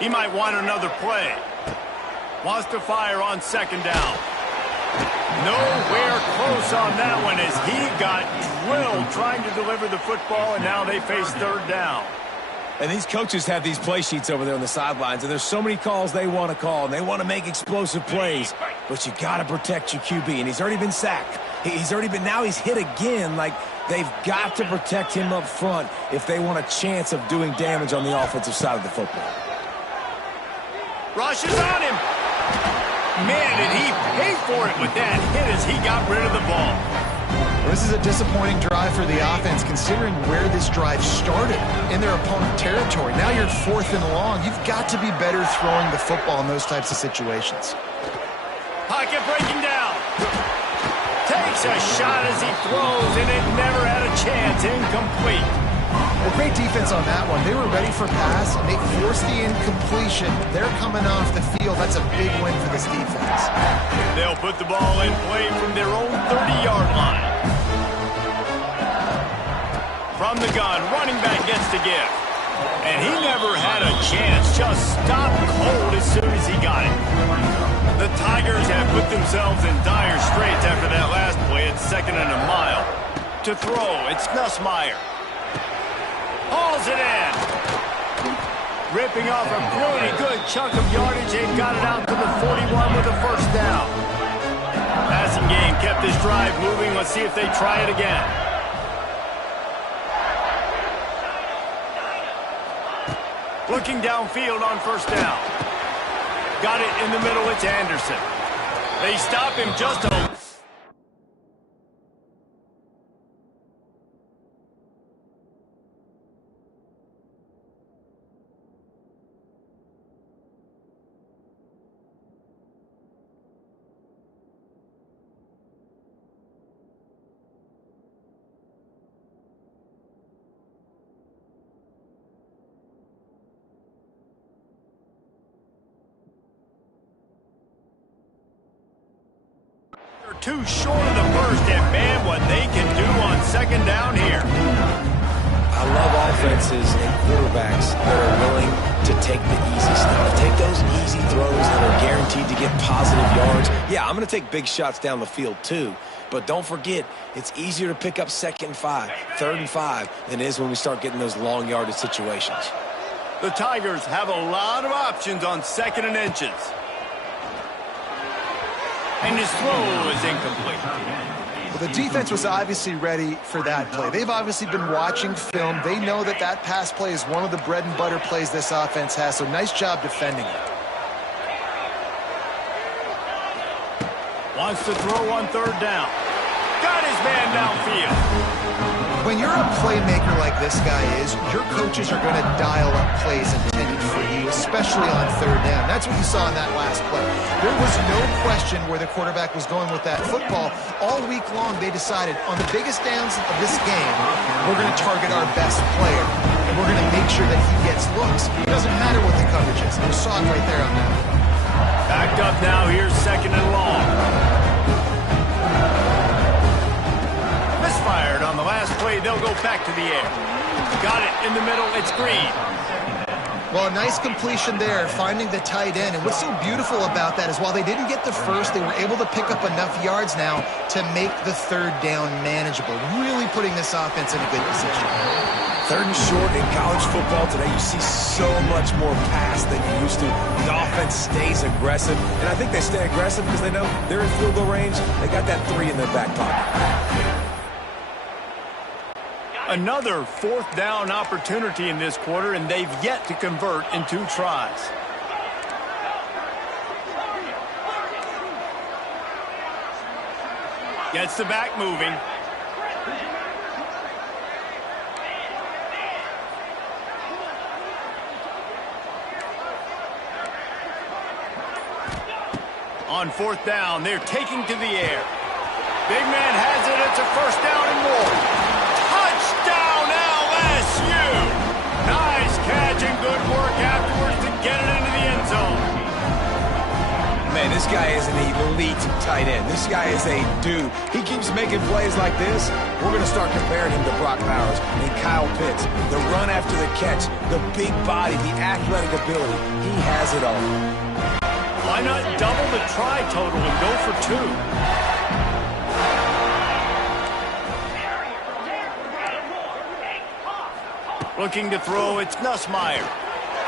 He might want another play. Wants to fire on second down. Nowhere close on that one as he got drilled trying to deliver the football, and now they face third down. And these coaches have these play sheets over there on the sidelines, and there's so many calls they want to call, and they want to make explosive plays. But you got to protect your QB, and he's already been sacked. Now he's hit again. Like, they've got to protect him up front if they want a chance of doing damage on the offensive side of the football. Rushes on him. Man, did he pay for it with that hit as he got rid of the ball. Well, this is a disappointing drive for the offense considering where this drive started in their opponent territory. Now you're 4th and long. You've got to be better throwing the football in those types of situations. Pocket breaking down. Takes a shot as he throws, and it never had a chance. Incomplete. Well, great defense on that one. They were ready for pass, and they forced the incompletion. They're coming off the field. That's a big win for this defense. They'll put the ball in play from their own 30-yard line. From the gun, running back gets to give. And he never had a chance. Just stopped cold as soon as he got it. The Tigers have put themselves in dire straits after that last play at 2nd and a mile. To throw, it's Nussmeier. Hauls it in. Ripping off a pretty good chunk of yardage. They've got it out to the 41 with a first down. Passing game kept this drive moving. Let's see if they try it again. Looking downfield on first down. Got it in the middle. It's Anderson. They stop him just a... Too short of the first, and man, what they can do on second down here. I love offenses and quarterbacks that are willing to take the easy stuff. Take those easy throws that are guaranteed to get positive yards. Yeah, I'm going to take big shots down the field too. But don't forget, it's easier to pick up 2nd and 5, 3rd and 5 than it is when we start getting those long yardage situations. The Tigers have a lot of options on 2nd and inches. And his throw is incomplete. Well, the defense was obviously ready for that play. They've obviously been watching film. They know that that pass play is one of the bread and butter plays this offense has, so nice job defending it. Wants to throw on 3rd down. Got his man downfield. When you're a playmaker like this guy is, your coaches are going to dial up plays intended for you, especially on 3rd down. That's what you saw in that last play. There was no question where the quarterback was going with that football. All week long, they decided on the biggest downs of this game, we're going to target our best player, and we're going to make sure that he gets looks. It doesn't matter what the coverage is. You saw it right there on that. Backed up now. Here's 2nd and long. Misfired on the last play. They'll go back to the air. Got it in the middle. It's Green. Well, a nice completion there, finding the tight end. And what's so beautiful about that is while they didn't get the first, they were able to pick up enough yards now to make the 3rd down manageable, really putting this offense in a good position. 3rd and short in college football today, you see so much more pass than you used to. The offense stays aggressive, and I think they stay aggressive because they know they're in field goal range. They got that 3 in their back pocket. Another 4th down opportunity in this quarter, and they've yet to convert in 2 tries. Gets the back moving. On 4th down, they're taking to the air. Big man has it. It's a first down and more. Touchdown, LSU! Nice catch and good work afterwards to get it into the end zone. Man, This guy is an elite tight end. This guy is a dude. He keeps making plays like this. We're going to start comparing him to Brock Bowers and Kyle Pitts. The run after the catch, the big body, the athletic ability. He has it all. Why not double the try total and go for 2? Looking to throw, it's Nussmeier.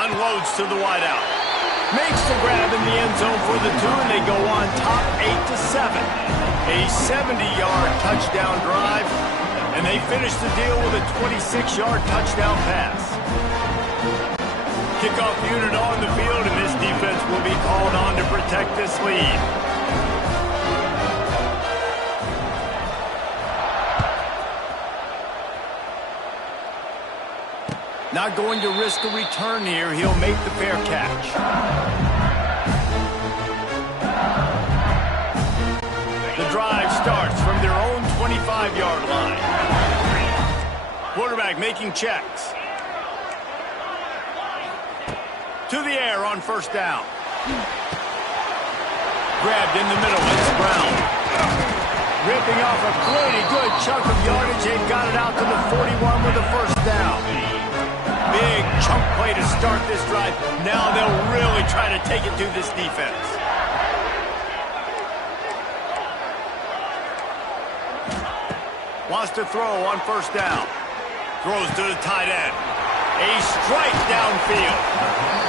Unloads to the wideout. Makes the grab in the end zone for the 2, and they go on top 8-7. A 70-yard touchdown drive, and they finish the deal with a 26-yard touchdown pass. Kickoff unit on the field, and this defense will be called on to protect this lead. Not going to risk a return here. He'll make the fair catch. The drive starts from their own 25-yard line. Quarterback making checks. To the air on first down. Grabbed in the middle. It's Brown. Ripping off a pretty good chunk of yardage. They've got it out to the 41 with a first down. Big chunk play to start this drive. Now they'll really try to take it to this defense. Wants to throw on first down. Throws to the tight end. A strike downfield.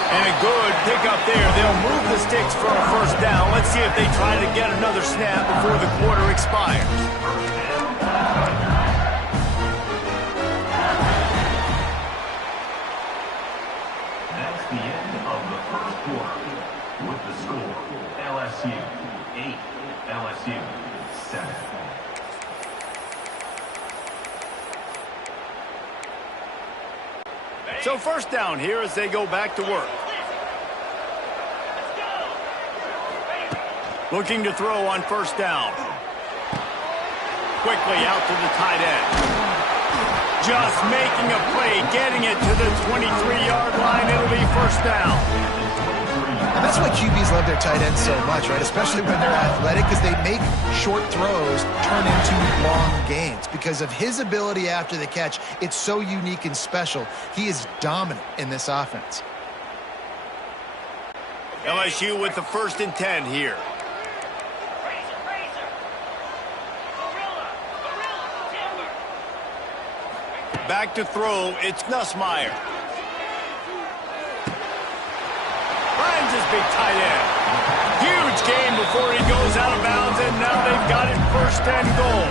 And a good pickup there. They'll move the sticks for a first down. Let's see if they try to get another snap before the quarter expires. That's the end of the first quarter. With the score, LSU 8, LSU 7. So first down here as they go back to work. Looking to throw on first down. Quickly out to the tight end. Just making a play, getting it to the 23-yard line. It'll be first down. And that's why QBs love their tight ends so much, right? Especially when they're athletic, because they make short throws turn into long gains. Because of his ability after the catch, it's so unique and special. He is dominant in this offense. LSU with the 1st and 10 here. Back to throw, it's Nussmeier. Finds his big tight end. Huge gain before he goes out of bounds, and now they've got it 1st and goal.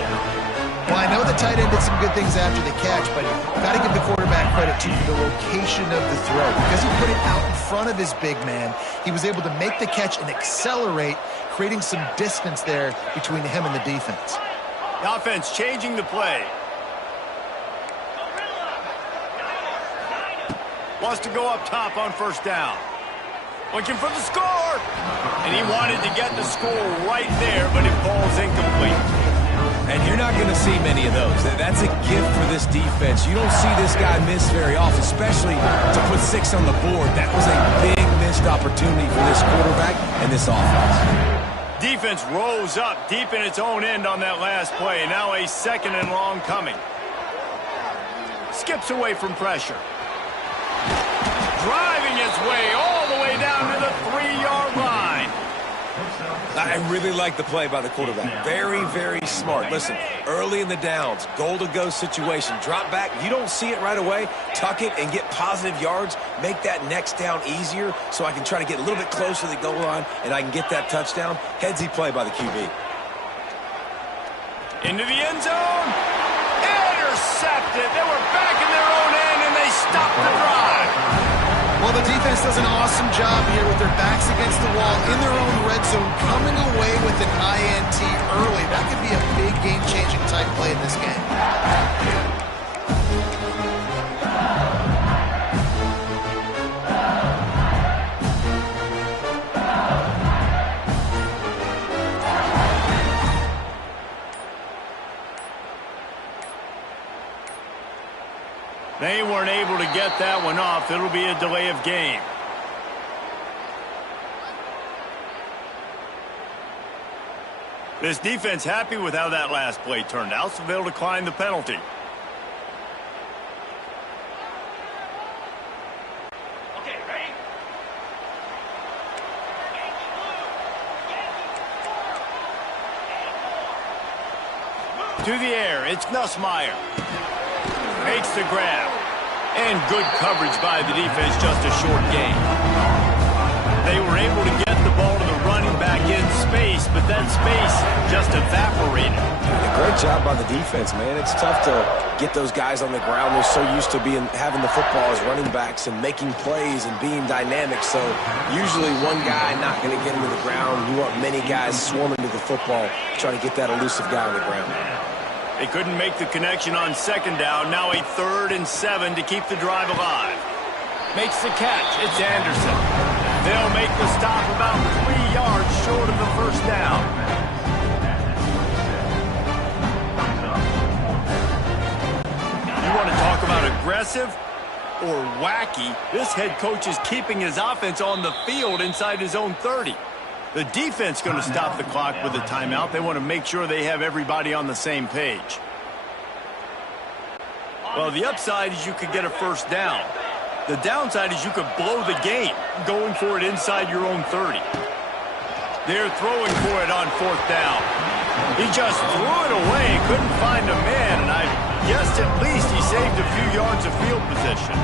Well, I know the tight end did some good things after the catch, but you've got to give the quarterback credit, too, for the location of the throw. Because he put it out in front of his big man, he was able to make the catch and accelerate, creating some distance there between him and the defense. The offense changing the play. Wants to go up top on first down. Looking for the score. And he wanted to get the score right there, but it falls incomplete. And you're not going to see many of those. That's a gift for this defense. You don't see this guy miss very often, especially to put 6 on the board. That was a big missed opportunity for this quarterback and this offense. Defense rose up deep in its own end on that last play. Now a 2nd and long coming. Skips away from pressure. Driving his way all the way down to the 3-yard line. I really like the play by the quarterback. Very, very smart. Listen, early in the downs, goal-to-go situation, drop back. You don't see it right away. Tuck it and get positive yards. Make that next down easier so I can try to get a little bit closer to the goal line and I can get that touchdown. Headsy play by the QB. Into the end zone. Intercepted. They were back in their own end and they stopped the drive. Well, the defense does an awesome job here with their backs against the wall in their own red zone, coming away with an INT early. That could be a big game-changing type play in this game. They weren't able to get that one off. It'll be a delay of game. This defense happy with how that last play turned out, so they'll decline the penalty. Okay, ready? To the air, it's Nussmeier. Makes the grab. And good coverage by the defense, just a short gain. They were able to get the ball to the running back in space, but that space just evaporated. Great job by the defense, man. It's tough to get those guys on the ground. They're so used to having the football as running backs and making plays and being dynamic. So usually one guy not going to get him to the ground. You want many guys swarming to the football, trying to get that elusive guy on the ground. They couldn't make the connection on second down. Now a 3rd and 7 to keep the drive alive. Makes the catch. It's Anderson. They'll make the stop about 3 yards short of the first down. You want to talk about aggressive or wacky? This head coach is keeping his offense on the field inside his own 30. The defense going to stop the clock with a timeout. They want to make sure they have everybody on the same page. Well, the upside is you could get a first down. The downside is you could blow the game going for it inside your own 30. They're throwing for it on 4th down. He just threw it away, couldn't find a man, and I guess at least he saved a few yards of field position.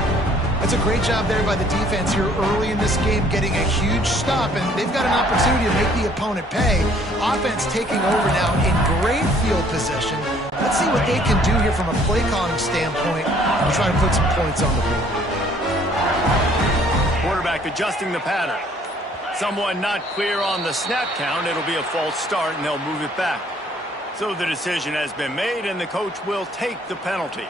That's a great job there by the defense here early in this game, getting a huge stop, and they've got an opportunity to make the opponent pay. Offense taking over now in great field position. Let's see what they can do here from a play calling standpoint and try to put some points on the board. Quarterback adjusting the pattern. Someone not clear on the snap count. It'll be a false start, and they'll move it back. So the decision has been made, and the coach will take the penalty.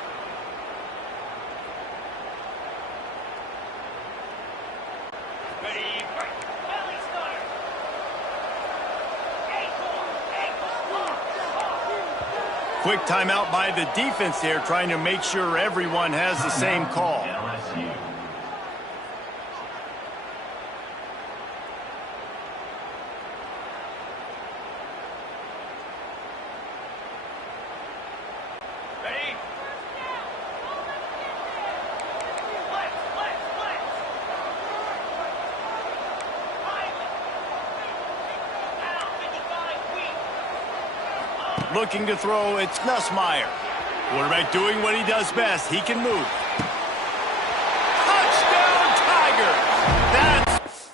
Quick timeout by the defense there, trying to make sure everyone has the same call. LSU. Ready? Looking to throw, it's Nussmeier. Quarterback doing what he does best. He can move. Touchdown, Tigers! That's...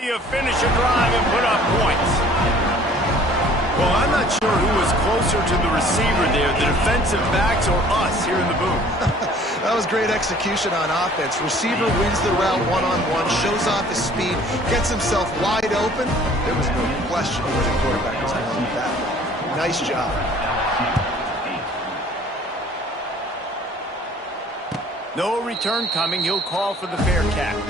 You finish a drive and put up points. Well, I'm not sure who was closer to the receiver there, the defensive backs or us here in the booth. That was great execution on offense. Receiver wins the route one-on-one, shows off his speed, gets himself wide open. There was no question where the quarterback was going with that. Nice job. No return coming. He'll call for the fair catch.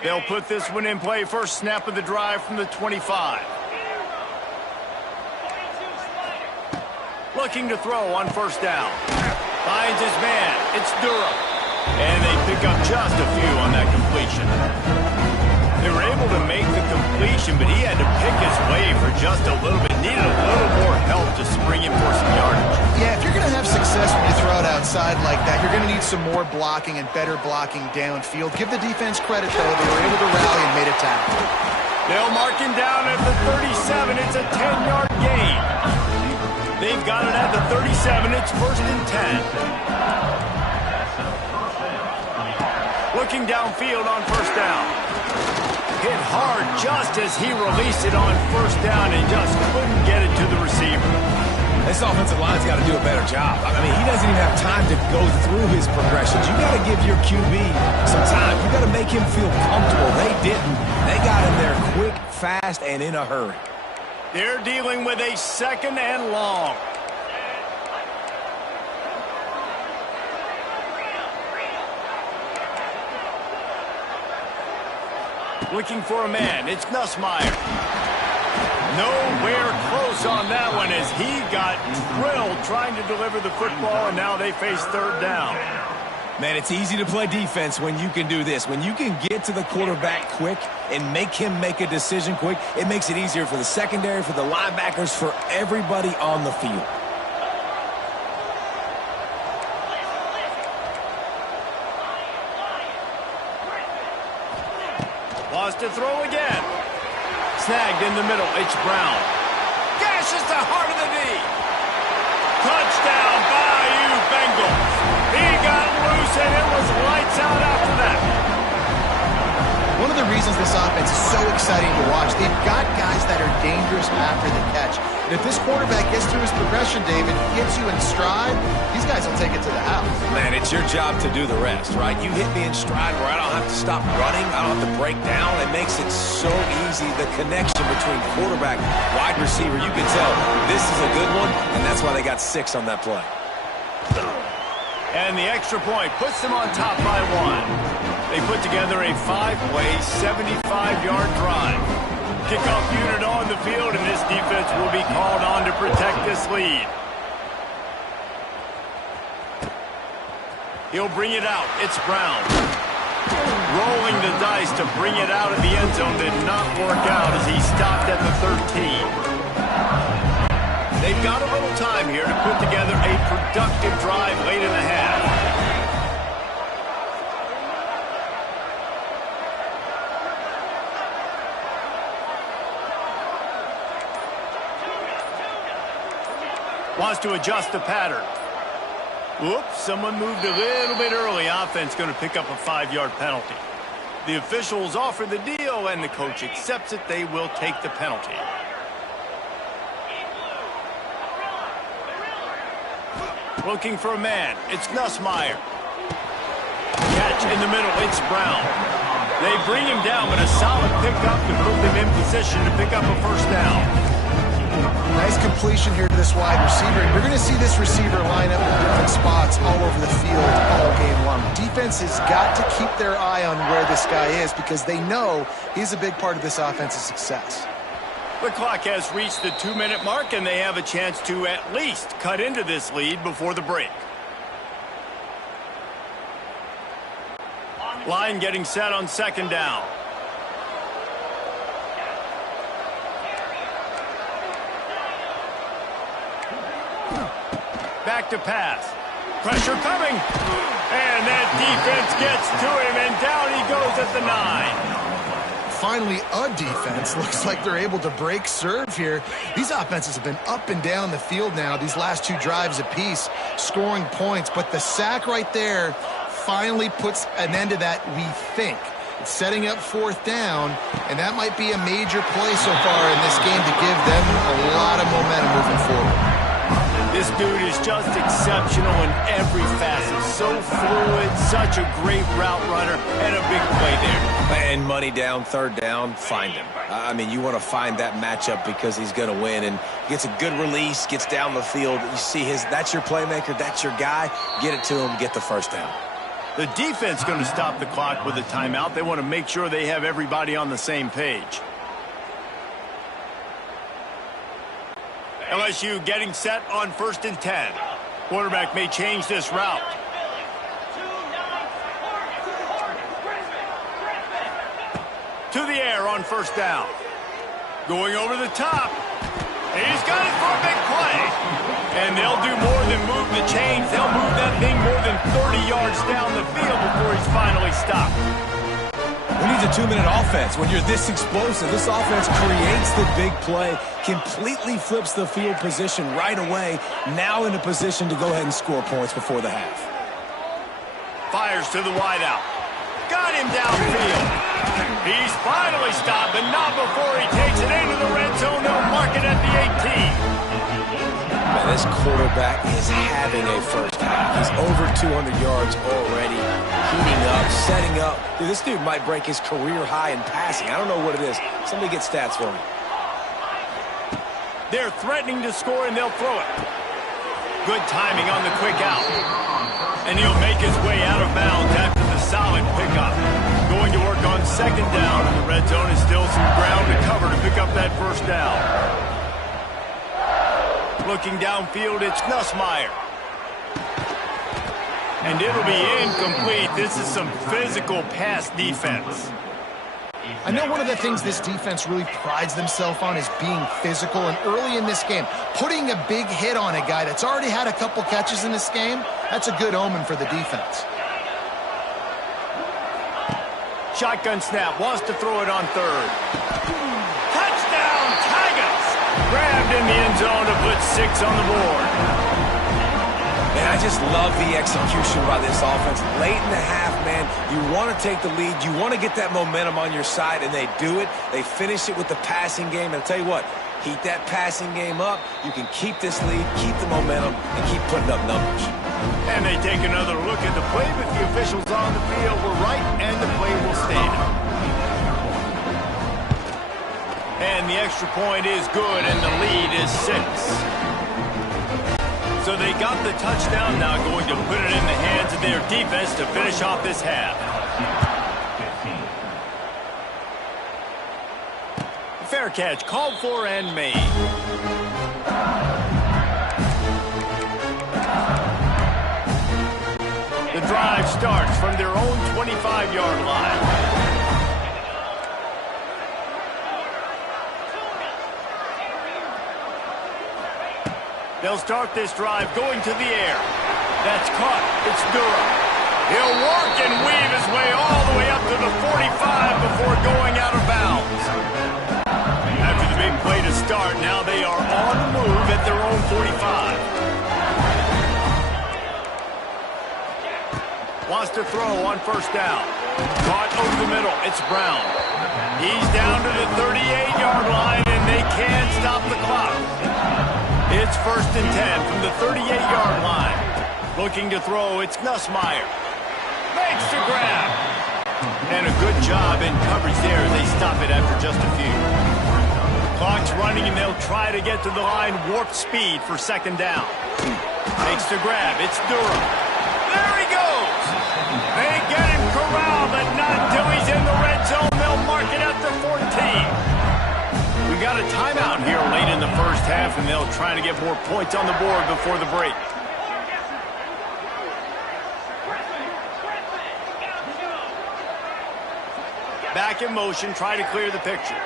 They'll put this one in play. First snap of the drive from the 25. Looking to throw on first down. Finds his man. It's Durham. And they pick up just a few on that completion. They were able to make the completion, but he had to pick his way for just a little bit. Needed a little more help to spring him for some yardage. Yeah, if you're going to have success when you throw it outside like that, you're going to need some more blocking and better blocking downfield. Give the defense credit, though. They were able to rally and made a tackle. They'll mark him down at the 37. It's a 10-yard gain. They've got it at the 37. It's first and 10. Looking downfield on first down. Hit hard just as he released it on first down and just couldn't get it to the receiver. This offensive line's got to do a better job. I mean, he doesn't even have time to go through his progressions. You got to give your QB some time. You got to make him feel comfortable. They didn't. They got him there quick, fast, and in a hurry. They're dealing with a second and long. Looking for a man. It's Nussmeier. Nowhere close on that one as he got drilled trying to deliver the football, and now they face third down. Man, it's easy to play defense when you can do this. When you can get to the quarterback quick and make him make a decision quick, it makes it easier for the secondary, for the linebackers, for everybody on the field. Wants to throw again. Snagged in the middle. It's Brown. Gashes the heart of the knee. Touchdown, Bayou Bengals. He got loose and it was lights out after that. One of the reasons this offense is so exciting to watch, they've got guys that are dangerous after the catch. And if this quarterback gets through his progression, David, gets you in stride, these guys will take it to the house. Man, it's your job to do the rest, right? You hit me in stride where I don't have to stop running. I don't have to break down. It makes it so easy. The connection between quarterback, wide receiver, you can tell this is a good one, and that's why they got 6 on that play. And the extra point puts them on top by 1. They put together a 5-play, 75-yard drive. Kickoff unit on the field, and this defense will be called on to protect this lead. He'll bring it out. It's Brown. Rolling the dice to bring it out of the end zone did not work out as he stopped at the 13. They've got a little time here to put together a productive drive late in the half. Wants to adjust the pattern. Whoops, someone moved a little bit early. Offense going to pick up a 5-yard penalty. The officials offer the deal, and the coach accepts it. They will take the penalty. Looking for a man. It's Nussmeier. Catch in the middle. It's Brown. They bring him down, but a solid pickup to put them in position to pick up a first down. Nice completion here to this wide receiver. And we're going to see this receiver line up in different spots all over the field all game long. Defense has got to keep their eye on where this guy is because they know he's a big part of this offense's success. The clock has reached the 2-minute mark, and they have a chance to at least cut into this lead before the break. Line getting set on second down. Back to pass. Pressure coming. And that defense gets to him, and down he goes at the 9. finally a defense. Looks like they're able to break serve here. These offenses have been up and down the field now, these last 2 drives apiece, scoring points. But the sack right there finally puts an end to that, we think. It's setting up 4th down, and that might be a major play so far in this game to give them a lot of momentum moving forward. This dude is just exceptional in every facet. So fluid, such a great route runner, and a big play there. And money down, 3rd down, find him. I mean, you want to find that matchup because he's going to win, and gets a good release, gets down the field. You see that's your playmaker, that's your guy. Get it to him, get the 1st down. The defense going to stop the clock with a timeout. They want to make sure they have everybody on the same page. LSU getting set on 1st and 10. Quarterback may change this route. To the air on 1st down. Going over the top. He's got it for a big play. And they'll do more than move the chains. They'll move that thing more than 30 yards down the field before he's finally stopped. Who needs a 2-minute offense when you're this explosive? This offense creates the big play, completely flips the field position right away, now in a position to go ahead and score points before the half. Fires to the wideout. Got him downfield. He's finally stopped, but not before he takes it into the red zone. They'll mark it at the 18. Man, this quarterback is having a 1st half. He's over 200 yards already, heating up, setting up. Dude, this dude might break his career high in passing. I don't know what it is. Somebody get stats for me. They're threatening to score, and they'll throw it. Good timing on the quick out. And he'll make his way out of bounds after the solid pickup. Going to work on 2nd down, and the red zone is still some ground to cover to pick up that 1st down. Looking downfield, it's Nussmeier. And it'll be incomplete. This is some physical pass defense. I know one of the things this defense really prides themselves on is being physical, and early in this game, putting a big hit on a guy that's already had a couple catches in this game, that's a good omen for the defense. Shotgun snap, wants to throw it on 3rd. Touchdown, Tigers! Grabbed in the end zone to put 6 on the board. Man, I just love the execution by this offense. Late in the half, man, you want to take the lead. You want to get that momentum on your side, and they do it. They finish it with the passing game. And I'll tell you what, heat that passing game up. You can keep this lead, keep the momentum, and keep putting up numbers. And they take another look at the play, but the officials on the field were right, and the play will stand. And the extra point is good, and the lead is 6. So they got the touchdown, now going to put it in the hands of their defense to finish off this half. Fair catch, called for and made. The drive starts from their own 25-yard line. They'll start this drive going to the air. That's caught. It's Durham. He'll work and weave his way all the way up to the 45 before going out of bounds. After the big play to start, now they are on the move at their own 45. Wants to throw on 1st down. Caught over the middle. It's Brown. He's down to the 38-yard line, and they can't stop the clock. It's 1st and 10 from the 38-yard line. Looking to throw, it's Nussmeier. Makes the grab. And a good job in coverage there. They stop it after just a few. Clock's running, and they'll try to get to the line. Warp speed for 2nd down. Makes the grab. It's Durham. There he goes. They get him corralled, but not until he's in the red zone. They'll mark it at the 14. We got a timeout here late in the 1st half, and they'll try to get more points on the board before the break. Back in motion, try to clear the picture.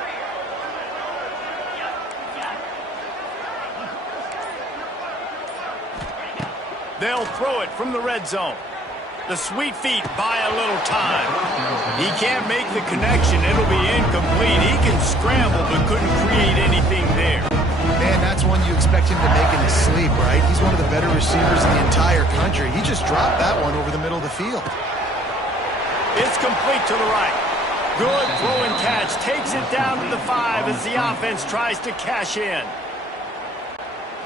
They'll throw it from the red zone. The sweet feet buy a little time. He can't make the connection. It'll be incomplete. He can scramble but couldn't create anything there. Man, that's one you expect him to make in his sleep, right? He's one of the better receivers in the entire country. He just dropped that one over the middle of the field. It's complete to the right. Good throw and catch. Takes it down to the 5 as the offense tries to cash in.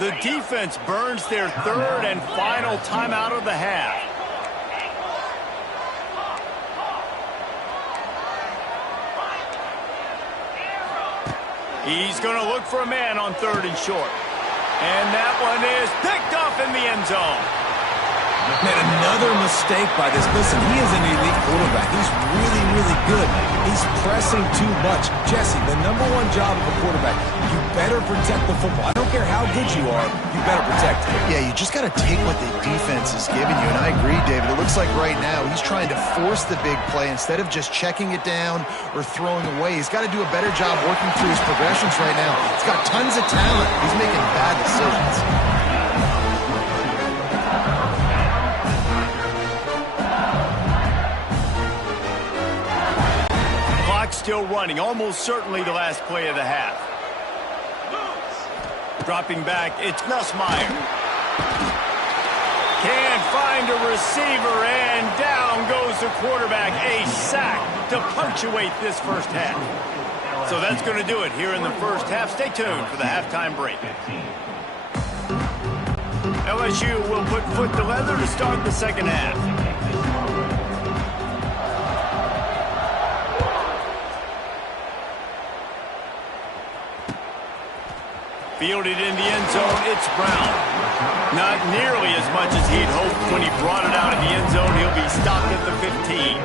The defense burns their third and final timeout of the half. He's going to look for a man on 3rd and short. And that one is picked off in the end zone. Man, another mistake by this. Listen, he is an elite quarterback. He's really, really good. He's pressing too much. Jesse, the #1 job of a quarterback, you better protect the football. I don't care how good you are, you better protect it. Yeah, you just got to take what the defense is giving you. And I agree, David. It looks like right now he's trying to force the big play instead of just checking it down or throwing away. He's got to do a better job working through his progressions right now. He's got tons of talent. He's making bad decisions. Still running, almost certainly the last play of the half. Dropping back, it's Nussmeier. Can't find a receiver, and down goes the quarterback. A sack to punctuate this first half. So that's going to do it here in the first half. Stay tuned for the halftime break. LSU will put foot to leather to start the second half. Fielded in the end zone, it's Brown. Not nearly as much as he'd hoped when he brought it out of the end zone. He'll be stopped at the 15.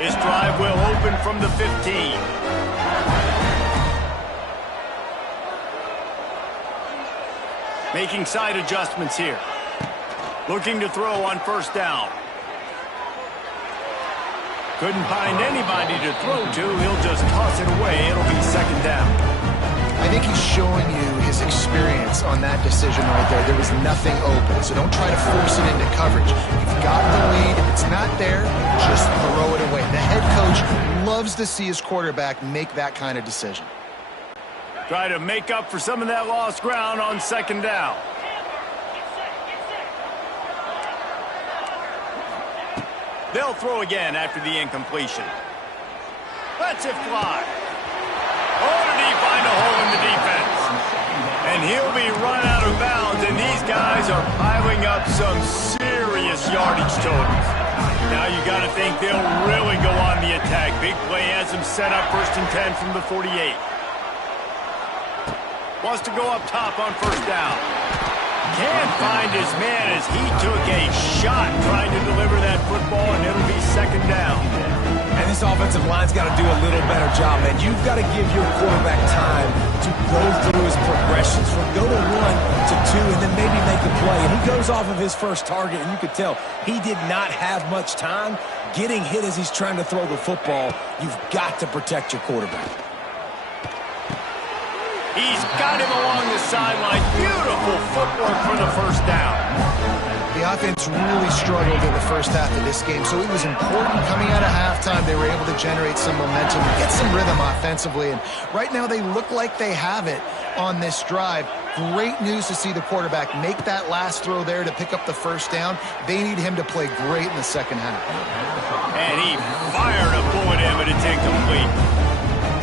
His drive will open from the 15. Making side adjustments here. Looking to throw on 1st down. Couldn't find anybody to throw to. He'll just toss it away. It'll be 2nd down. I think he's showing you his experience on that decision right there. There was nothing open, so don't try to force it into coverage. You've got the lead. If it's not there, just throw it away. The head coach loves to see his quarterback make that kind of decision. Try to make up for some of that lost ground on 2nd down. They'll throw again after the incompletion. Lets it fly. Oh, did he find a hole in the defense? And he'll be run out of bounds, and these guys are piling up some serious yardage totals. Now you got to think they'll really go on the attack. Big play has them set up 1st and 10 from the 48. Wants to go up top on 1st down. Can't find his man as he took a shot trying to deliver that football, and it'll be 2nd down. And this offensive line's got to do a little better job, man. You've got to give your quarterback time to go through his progressions from go to 1 to 2 and then maybe make a play. And he goes off of his first target, and you could tell he did not have much time getting hit as he's trying to throw the football. You've got to protect your quarterback. He's got him along the sideline. Beautiful footwork for the 1st down. The offense really struggled in the first half of this game, so it was important coming out of halftime. They were able to generate some momentum, get some rhythm offensively, and right now they look like they have it on this drive. Great news to see the quarterback make that last throw there to pick up the 1st down. They need him to play great in the second half. And he fired a bullet in, but it's incomplete.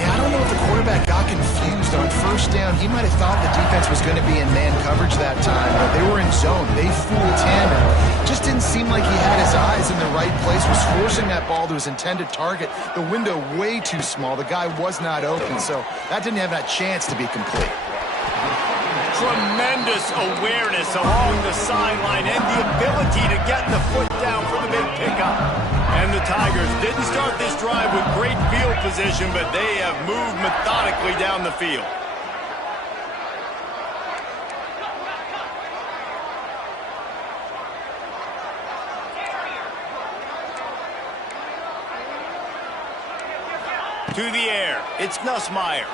Yeah, I don't know if the quarterback got confused on 1st down. He might have thought the defense was going to be in man coverage that time, but they were in zone. They fooled him, and just didn't seem like he had his eyes in the right place, was forcing that ball to his intended target. The window way too small. The guy was not open, so that didn't have that chance to be complete. Tremendous awareness along the sideline and the ability to get the foot down for the big pickup. And the Tigers didn't start this drive with great field position, but they have moved methodically down the field. To the air, it's Nussmeier.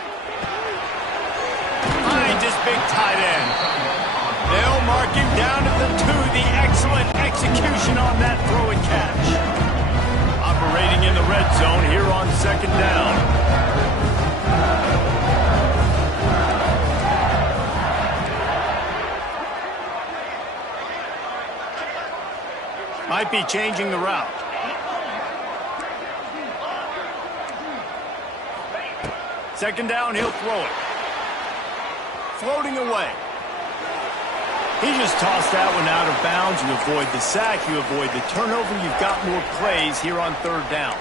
Finds his big tight end. They'll mark him down at the 2. The excellent execution on that throw and catch. Operating in the red zone here on 2nd down. Might be changing the route. Second down, he'll throw it. Floating away. He just tossed that one out of bounds. You avoid the sack, you avoid the turnover. You've got more plays here on 3rd down.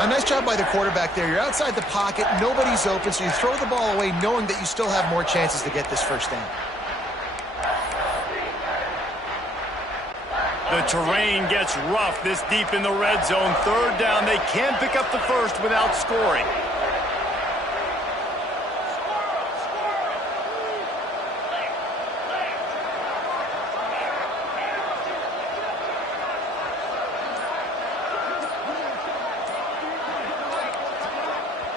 A nice job by the quarterback there. You're outside the pocket, nobody's open, so you throw the ball away knowing that you still have more chances to get this first down. The terrain gets rough this deep in the red zone. 3rd down, they can't pick up the first without scoring.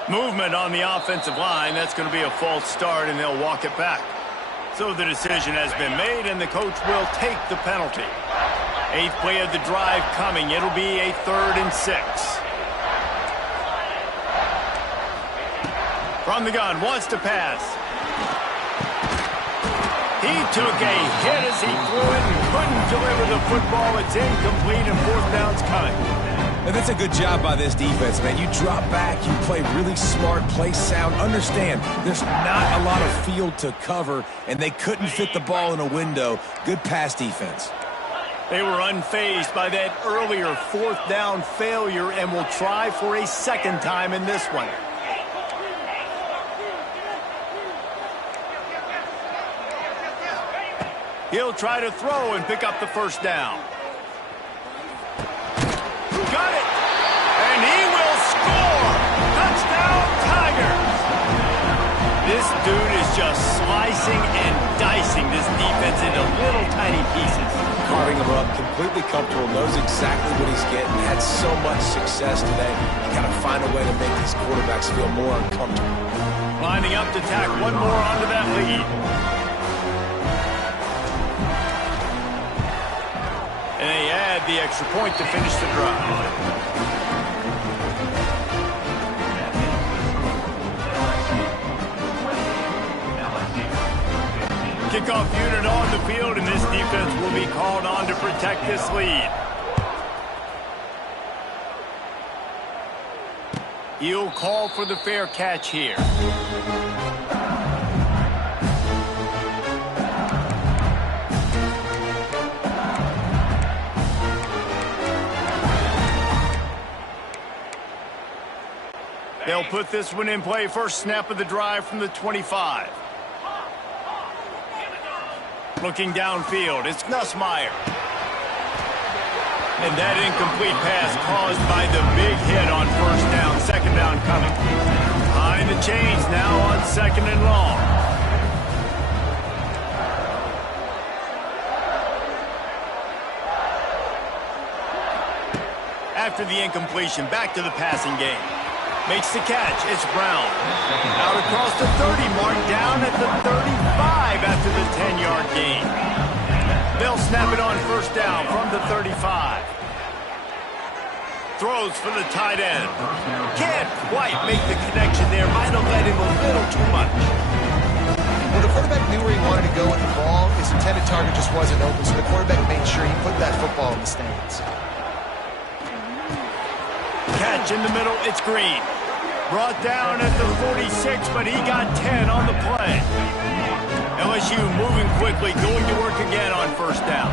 Movement on the offensive line. That's going to be a false start, and they'll walk it back. So the decision has been made, and the coach will take the penalty. 8th play of the drive coming. It'll be a 3rd and 6. From the gun, wants to pass. He took a hit as he threw it and couldn't deliver the football. It's incomplete, and 4th down's coming. And that's a good job by this defense, man. You drop back, you play really smart, play sound. Understand, there's not a lot of field to cover, and they couldn't fit the ball in a window. Good pass defense. They were unfazed by that earlier 4th down failure and will try for a 2nd time in this one. He'll try to throw and pick up the 1st down. Got it! And he will score! Touchdown, Tigers! This dude is just slicing and dicing this defense into little tiny pieces. Carving him up, completely comfortable, knows exactly what he's getting, had so much success today. You got to find a way to make these quarterbacks feel more uncomfortable. Lining up to tack one more onto that lead. And they add the extra point to finish the drive. Kickoff unit on the field, and this defense will be called on to protect this lead. He'll call for the fair catch here. They'll put this one in play. First snap of the drive from the 25. Looking downfield, it's Nussmeier. And that incomplete pass caused by the big hit on 1st down. 2nd down coming. Behind the chains now on 2nd and long. After the incompletion, back to the passing game. Makes the catch. It's Brown. Out across the 30 mark, down at the 35 after the 10-yard gain. They'll snap it on 1st down from the 35. Throws for the tight end. Can't quite make the connection there. Might have led him a little too much. Well, the quarterback knew where he wanted to go with the ball. His intended target just wasn't open, so the quarterback made sure he put that football in the stands. Catch in the middle, it's Green. Brought down at the 46, but he got 10 on the play. LSU moving quickly, going to work again on 1st down.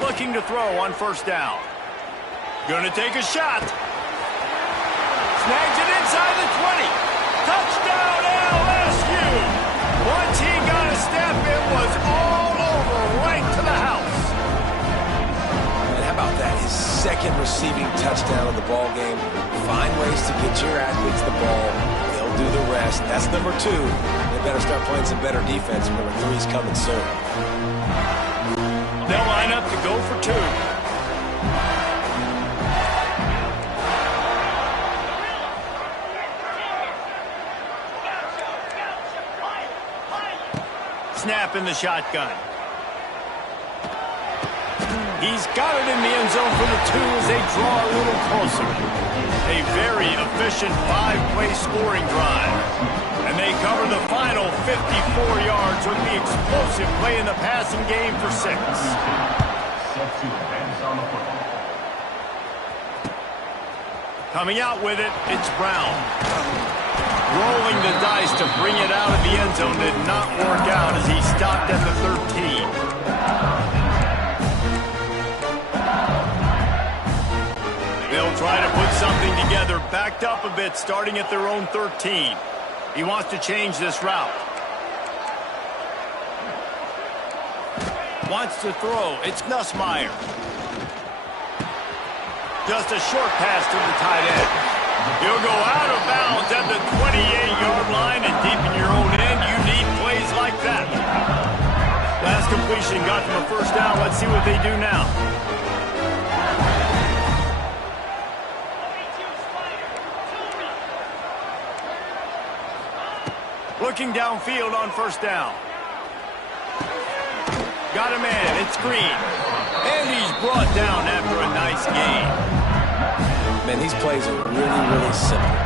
Looking to throw on 1st down. Gonna take a shot. Snags it inside the 20. Touchdown LSU! Once he got a step, it was all over, right to the house. And how about that? His 2nd receiving touchdown of the ball game. Find ways to get your athletes the ball. They'll do the rest. That's number 2. They better start playing some better defense. Number 3's coming soon. They'll line up to go for 2. Snap in the shotgun. He's got it in the end zone for the 2 as they draw a little closer. A very efficient 5-play scoring drive. And they cover the final 54 yards with the explosive play in the passing game for 6. Set to advance on the football. Coming out with it, it's Brown. Rolling the dice to bring it out of the end zone did not work out as he stopped at the 13. They'll try to put something together, backed up a bit, starting at their own 13. He wants to change this route. Wants to throw. It's Nussmeier. Just a short pass to the tight end. He'll go out of bounds at the 28-yard line, and deep in your own end, you need plays like that. Last completion got them a first down. Let's see what they do now. Looking downfield on first down. Got a man. It's Green. And he's brought down after a nice gain. Man, these plays are really, really simple.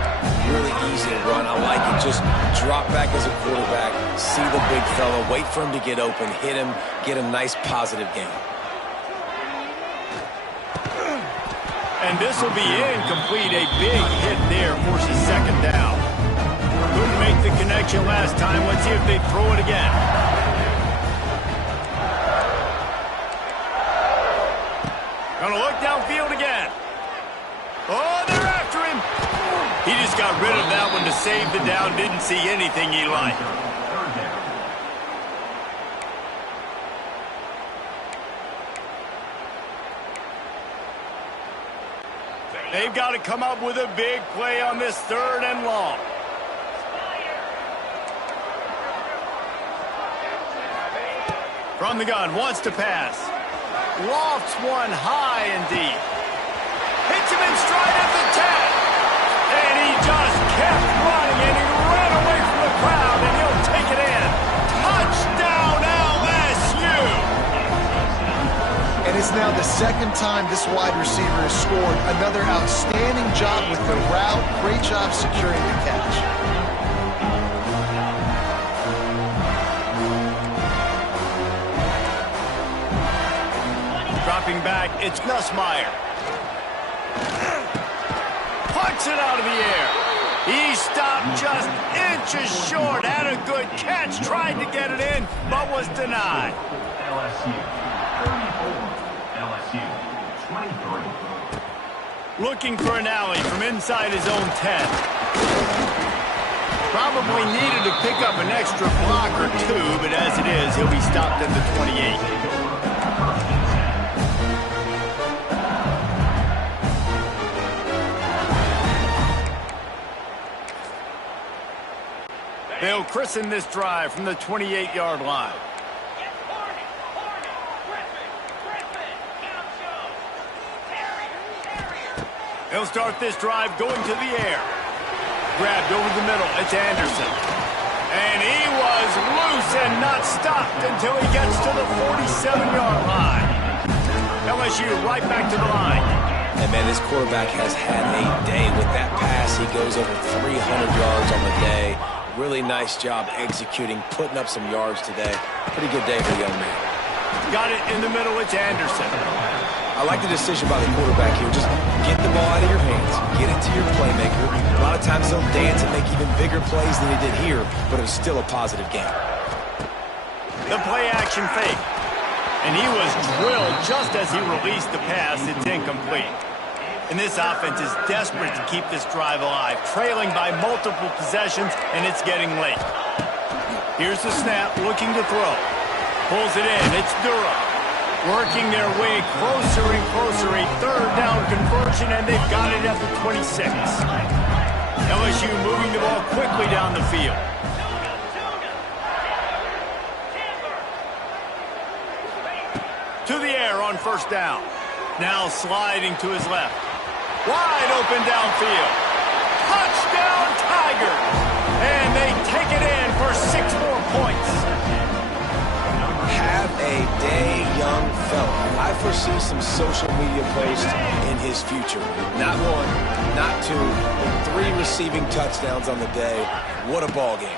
Really easy to run. I like it. Just drop back as a quarterback, see the big fella, wait for him to get open, hit him, get a nice positive gain. And this will be incomplete. A big hit there forces second down. Couldn't make the connection last time. Let's see if they throw it again. Gonna look downfield again. Oh, they're after him. He just got rid of that one to save the down. Didn't see anything he liked. They've got to come up with a big play on this 3rd and long. From the gun, wants to pass. Lofts one high and deep. Hits him in stride at the 10. And he just kept running, and he ran away from the crowd, and he'll take it in. Touchdown, LSU! And it's now the 2nd time this wide receiver has scored. Another outstanding job with the route. Great job securing the catch. Dropping back, it's Nussmeier. Puts it out of the air. He stopped just inches short. Had a good catch, tried to get it in, but was denied. LSU 34, LSU 23. Looking for an alley from inside his own 10. Probably needed to pick up an extra block or 2, but as it is, he'll be stopped at the 28. They'll christen this drive from the 28-yard line. They'll start this drive going to the air. Grabbed over the middle. It's Anderson. And he was loose and not stopped until he gets to the 47-yard line. LSU right back to the line. And, man, this quarterback has had a day with that pass. He goes over 300 yards on the day. Really nice job executing, putting up some yards today. Pretty good day for the young man. Got it in the middle. It's Anderson. I like the decision by the quarterback here. Just get the ball out of your hands. Get it to your playmaker. A lot of times they'll dance and make even bigger plays than he did here, but it was still a positive game. The play-action fake. And he was drilled just as he released the pass. It's incomplete. And this offense is desperate to keep this drive alive, trailing by multiple possessions, and it's getting late. Here's the snap, looking to throw. Pulls it in. It's Durham. Working their way closer and closer. A 3rd down conversion, and they've got it at the 26. LSU moving the ball quickly down the field. To the air on first down. Now sliding to his left. Wide open downfield. Touchdown, Tigers! And they take it in for 6 more points. see some social media posts in his future. Not one, not two, but 3 receiving touchdowns on the day. What a ball game.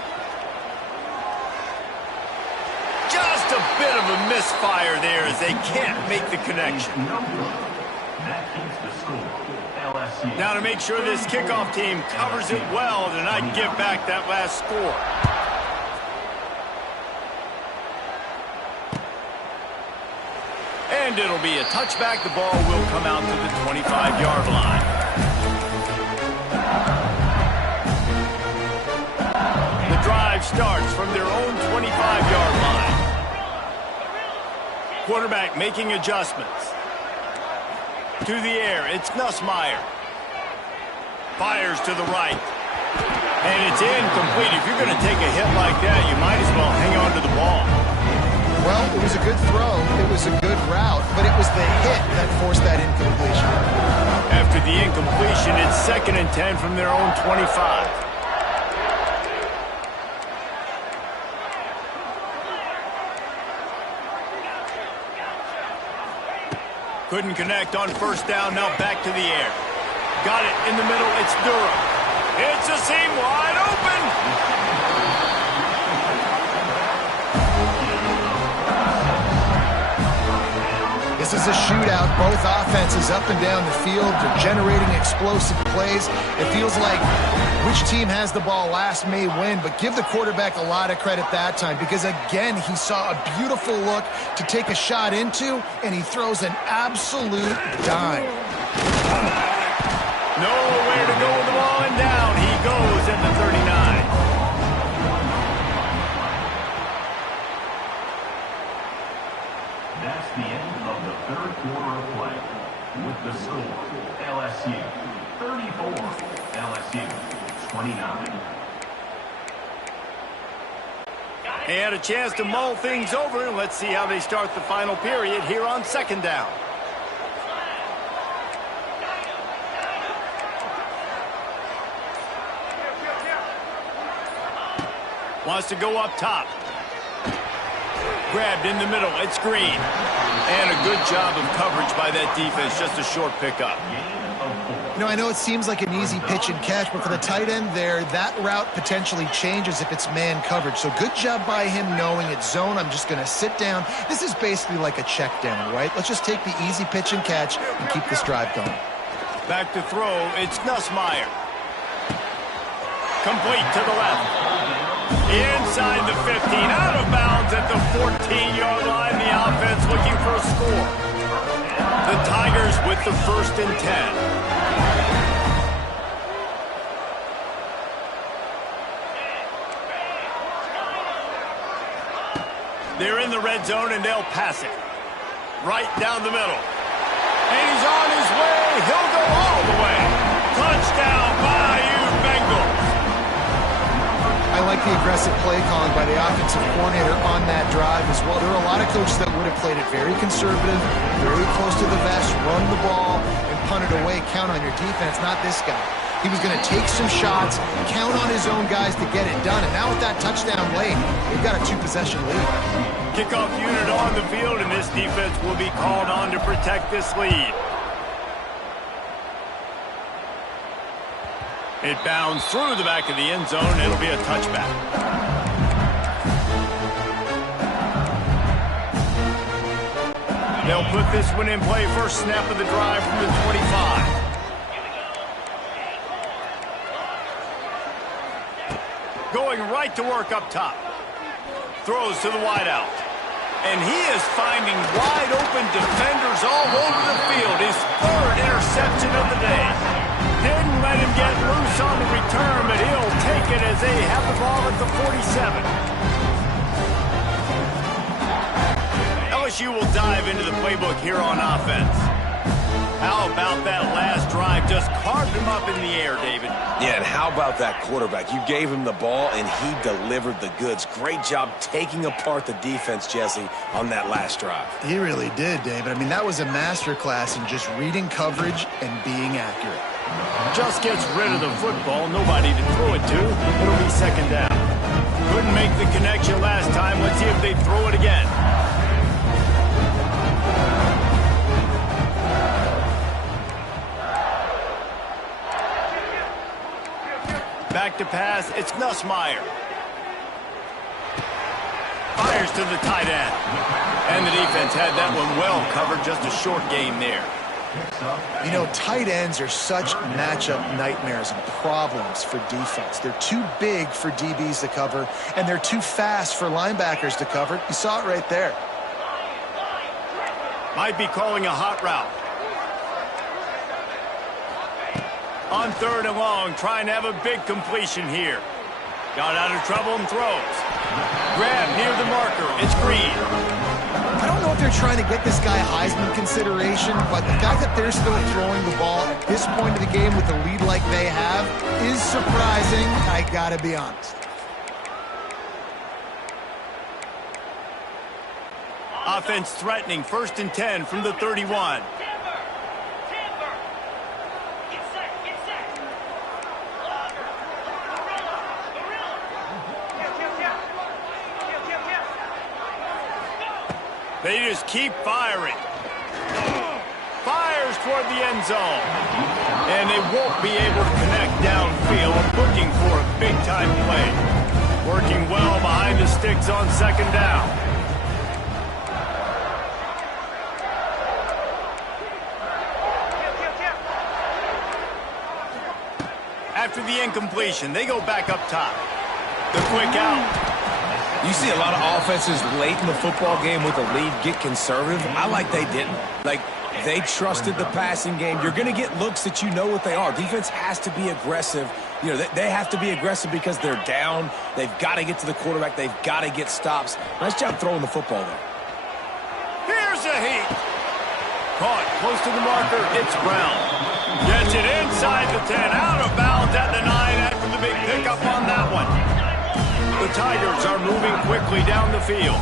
Just a bit of a misfire there as they can't make the connection. That keeps the score. LSU. Now to make sure this kickoff team covers it well to not give back that last score. And it'll be a touchback. The ball will come out to the 25-yard line. The drive starts from their own 25-yard line. Quarterback making adjustments. To the air, it's Nussmeier. Fires to the right. And it's incomplete. If you're going to take a hit like that, you might as well hang on to the ball. Well, it was a good throw. It was a good route, but it was the hit that forced that incompletion. After the incompletion, it's 2nd and 10 from their own 25. Couldn't connect on 1st down. Now back to the air. Got it in the middle. It's Durham. It's a seam wide open. This is a shootout. Both offenses up and down the field. They're generating explosive plays. It feels like which team has the ball last may win, but give the quarterback a lot of credit that time because, again, he saw a beautiful look to take a shot into, and he throws an absolute dime. Nowhere to go with the ball, and down he goes at the 39. That's the end of the 3rd quarter of play. With the score, LSU 34, LSU 29. They had a chance to mull things over, and let's see how they start the final period here on 2nd down. Wants to go up top. Grabbed in the middle. It's Green. And a good job of coverage by that defense. Just a short pickup. You know, I know it seems like an easy pitch and catch, but for the tight end there, that route potentially changes if it's man coverage. So good job by him knowing it's zone. I'm just going to sit down. This is basically like a check down, right? Let's just take the easy pitch and catch and keep this drive going. Back to throw. It's Nussmeier. Complete to the left. Inside the 15, out of bounds at the 14-yard line. The offense looking for a score. The Tigers with the 1st and 10. They're in the red zone, and they'll pass it. Right down the middle. And he's on his way. He'll go all the way. Touchdown, Bayou Bengals. I like the aggressive play calling by the offensive coordinator on that drive as well. There are a lot of coaches that would have played it very conservative, very close to the vest, run the ball, and punt it away. Count on your defense, not this guy. He was going to take some shots, count on his own guys to get it done. And now with that touchdown late, they've got a 2-possession lead. Kickoff unit on the field, and this defense will be called on to protect this lead. It bounds through the back of the end zone. It'll be a touchback. They'll put this one in play. First snap of the drive from the 25. Going right to work up top. Throws to the wideout. And he is finding wide open defenders all over the field. His 3rd interception of the day. Didn't let him get loose on the return, but he'll take it as they have the ball at the 47. LSU will dive into the playbook here on offense. How about that last drive? Just carved him up in the air, David. Yeah, and how about that quarterback? You gave him the ball, and he delivered the goods. Great job taking apart the defense, Jesse, on that last drive. He really did, David. I mean, that was a masterclass in just reading coverage and being accurate. Just gets rid of the football. Nobody to throw it to. It'll be 2nd down. Couldn't make the connection last time. Let's see if they throw it again. to pass. It's Nussmeier. Fires to the tight end. And the defense had that one well covered. Just a short game there. You know, tight ends are such matchup nightmares and problems for defense. They're too big for DBs to cover, and they're too fast for linebackers to cover. You saw it right there. Might be calling a hot route. On 3rd and long, trying to have a big completion here. Got out of trouble and throws. Grab near the marker. It's Green. I don't know if they're trying to get this guy Heisman consideration, but the fact that they're still throwing the ball at this point of the game with a lead like they have is surprising, I gotta be honest. Offense threatening, 1st and 10 from the 31. They just keep firing. Fires toward the end zone. And they won't be able to connect downfield, looking for a big-time play. Working well behind the sticks on 2nd down. After the incompletion, they go back up top. The quick out. You see a lot of offenses late in the football game with a lead get conservative. I like they didn't. Like, they trusted the passing game. You're going to get looks that you know what they are. Defense has to be aggressive. You know, they have to be aggressive because they're down. They've got to get to the quarterback. They've got to get stops. Nice job throwing the football there. Here's a heat. Caught close to the marker. It's Brown. Gets it inside the 10. Out of bounds at the 9 after the big pickup on that one. The Tigers are moving quickly down the field.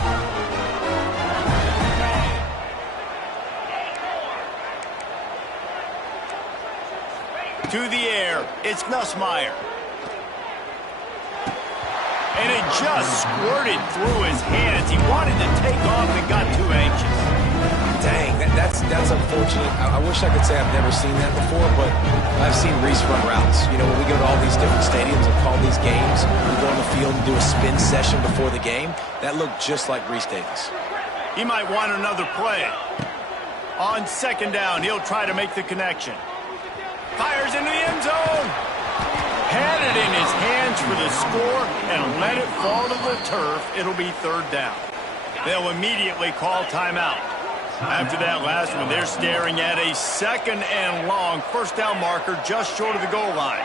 To the air, it's Nussmeier. And it just squirted through his hands. He wanted to take off and got too anxious. Dang, that's unfortunate. I wish I could say I've never seen that before, but I've seen Reese run routes. You know, when we go to all these different stadiums and call these games, we go on the field and do a spin session before the game. That looked just like Reese Davis. He might want another play. On 2nd down, he'll try to make the connection. Fires into the end zone. Had it in his hands for the score and let it fall to the turf. It'll be 3rd down. They'll immediately call timeout. After that last one, they're staring at a 2nd and long 1st down marker just short of the goal line.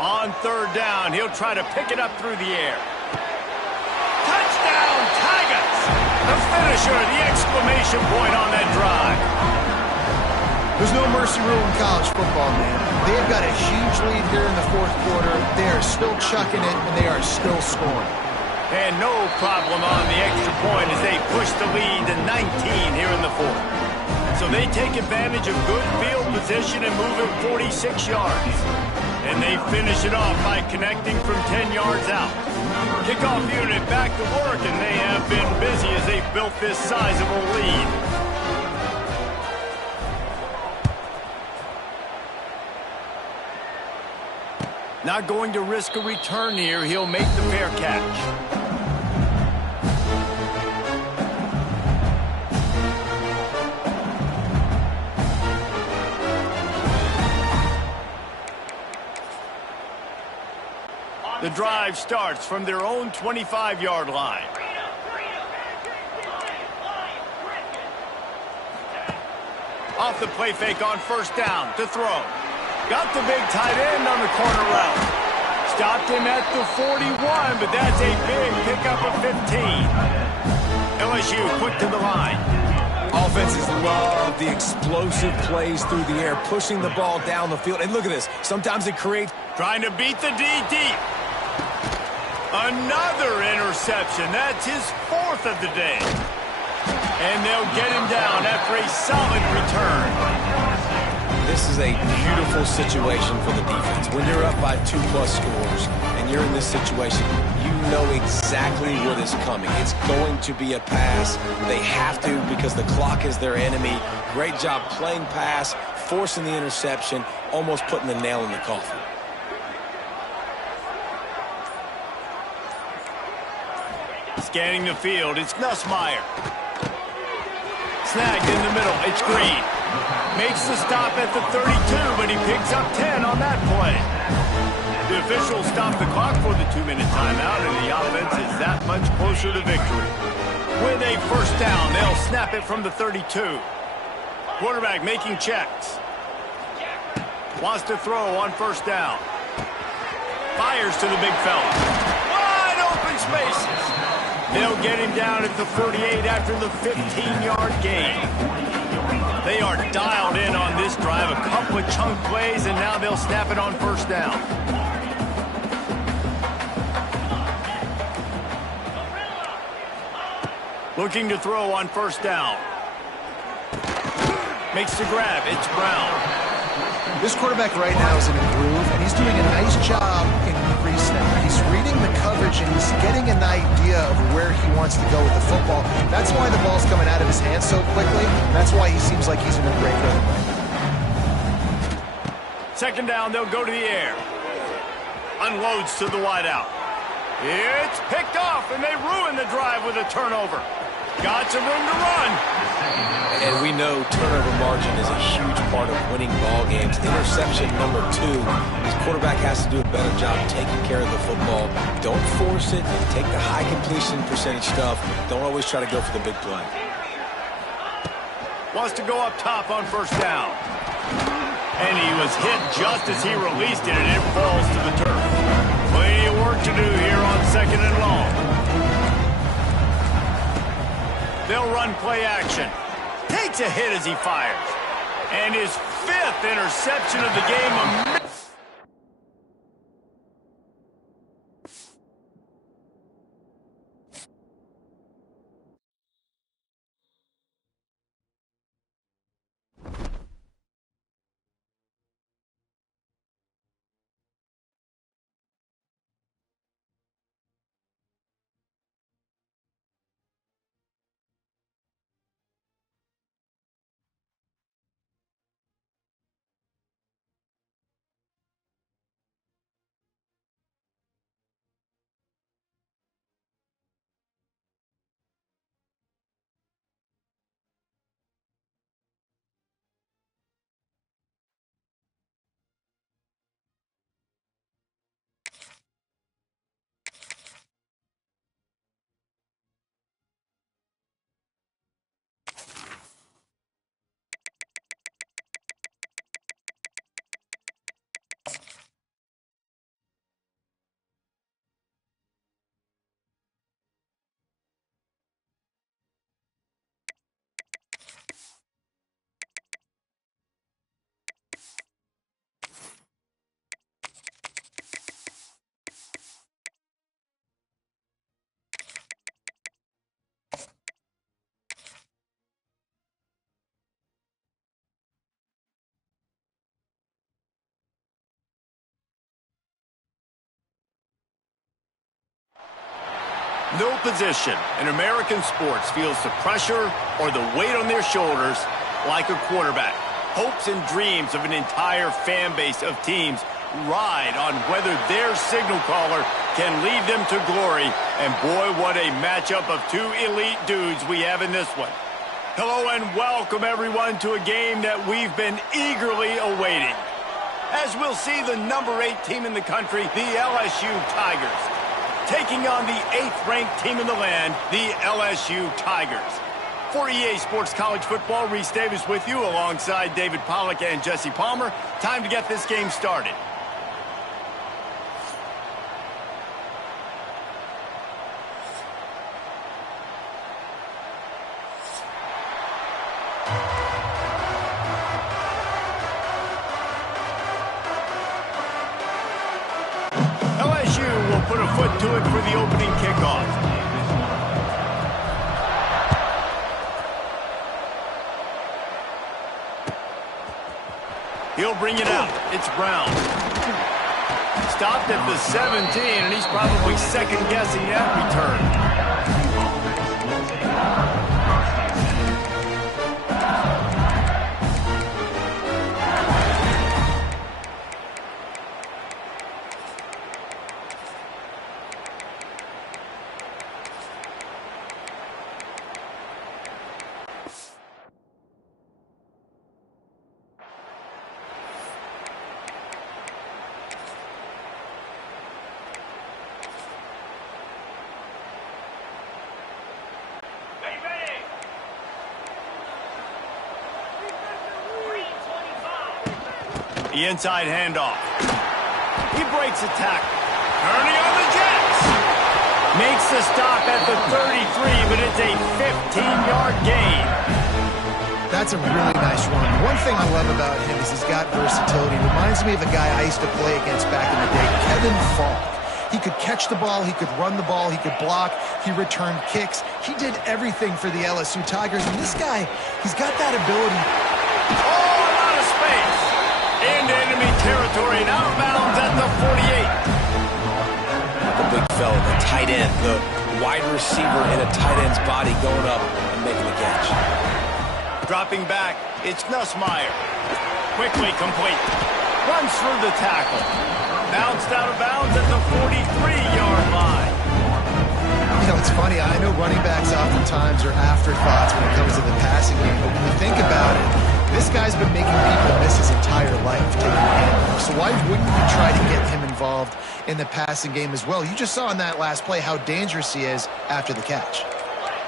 On 3rd down, he'll try to pick it up through the air. Touchdown, Tigers! The finisher, the exclamation point on that drive. There's no mercy rule in college football, man. They've got a huge lead here in the 4th quarter. They are still chucking it, and they are still scoring. And no problem on the extra point as they push the lead to 19 here in the 4th. So they take advantage of good field position and move it 46 yards. And they finish it off by connecting from 10 yards out. Kickoff unit back to work, and they have been busy as they've built this sizable lead. Not going to risk a return here. He'll make the fair catch. The drive starts from their own 25-yard line. Off the play fake on 1st down to throw. Got the big tight end on the corner route. Stopped him at the 41, but that's a big pickup of 15. LSU quick to the line. Offenses love the explosive plays through the air, pushing the ball down the field. And look at this. Sometimes it creates... Trying to beat the D deep. Another interception. That's his 4th of the day. And they'll get him down after a solid return. This is a beautiful situation for the defense. When you're up by 2+ scores and when you're in this situation, you know exactly what is coming. It's going to be a pass. They have to because the clock is their enemy. Great job playing pass, forcing the interception, almost putting the nail in the coffin. Scanning the field, it's Nussmeier. Snagged in the middle, it's Green. Makes the stop at the 32, but he picks up 10 on that play. The officials stop the clock for the 2-minute timeout, and the offense is that much closer to victory. With a first down, they'll snap it from the 32. Quarterback making checks. Wants to throw on first down. Fires to the big fella. Wide open spaces. They'll get him down at the 38 after the 15-yard gain. They are dialed in on this drive. A couple of chunk plays, and now they'll snap it on first down. Looking to throw on first down. Makes the grab. It's Brown. This quarterback right now is in a groove, and he's doing a nice job in pre-snap. He's reading the coverage, and he's getting an idea of where he wants to go with the football. That's why the ball's coming out of his hands so quickly. That's why he seems like he's in a great rhythm right now. Second down, they'll go to the air. Unloads to the wideout. It's picked off, and they ruin the drive with a turnover. Got some room to run. And we know turnover margin is a huge part of winning ball games. Interception number 2. This quarterback has to do a better job taking care of the football. Don't force it. Take the high completion percentage stuff. Don't always try to go for the big play. Wants to go up top on first down. And he was hit just as he released it, and it falls to the turf. Plenty of work to do here on second and long. They'll run play action. Takes a hit as he fires. And his 5th interception of the game. No position in American sports feels the pressure or the weight on their shoulders like a quarterback. Hopes and dreams of an entire fan base of teams ride on whether their signal caller can lead them to glory. And boy, what a matchup of 2 elite dudes we have in this one. Hello and welcome everyone to a game that we've been eagerly awaiting. As we'll see the number 8 team in the country, the LSU Tigers, taking on the 8th-ranked team in the land, the LSU Tigers. For EA Sports College Football, Reese Davis with you alongside David Pollack and Jesse Palmer. Time to get this game started. LSU will put a foot to it for the opening kickoff. He'll bring it out. It's Brown. stopped at the 17, and he's probably second-guessing that return. The inside handoff. He breaks a tackle. Turning on the Jets. Makes the stop at the 33, but it's a 15-yard gain. That's a really nice run. One thing I love about him is he's got versatility. Reminds me of a guy I used to play against back in the day, Kevin Falk. He could catch the ball, he could run the ball, he could block, he returned kicks. He did everything for the LSU Tigers, and this guy, he's got that ability. Oh, a lot of space. Into enemy territory and out of bounds at the 48. The big fella, the tight end, the wide receiver in a tight end's body going up and making the catch. Dropping back, it's Nussmeier. Quickly complete. Runs through the tackle. Bounced out of bounds at the 43-yard line. You know, it's funny. I know running backs oftentimes are afterthoughts when it comes to the passing game, but when you think about it, this guy's been making people miss his entire life taking the handoff. So why wouldn't you try to get him involved in the passing game as well? You just saw in that last play how dangerous he is after the catch.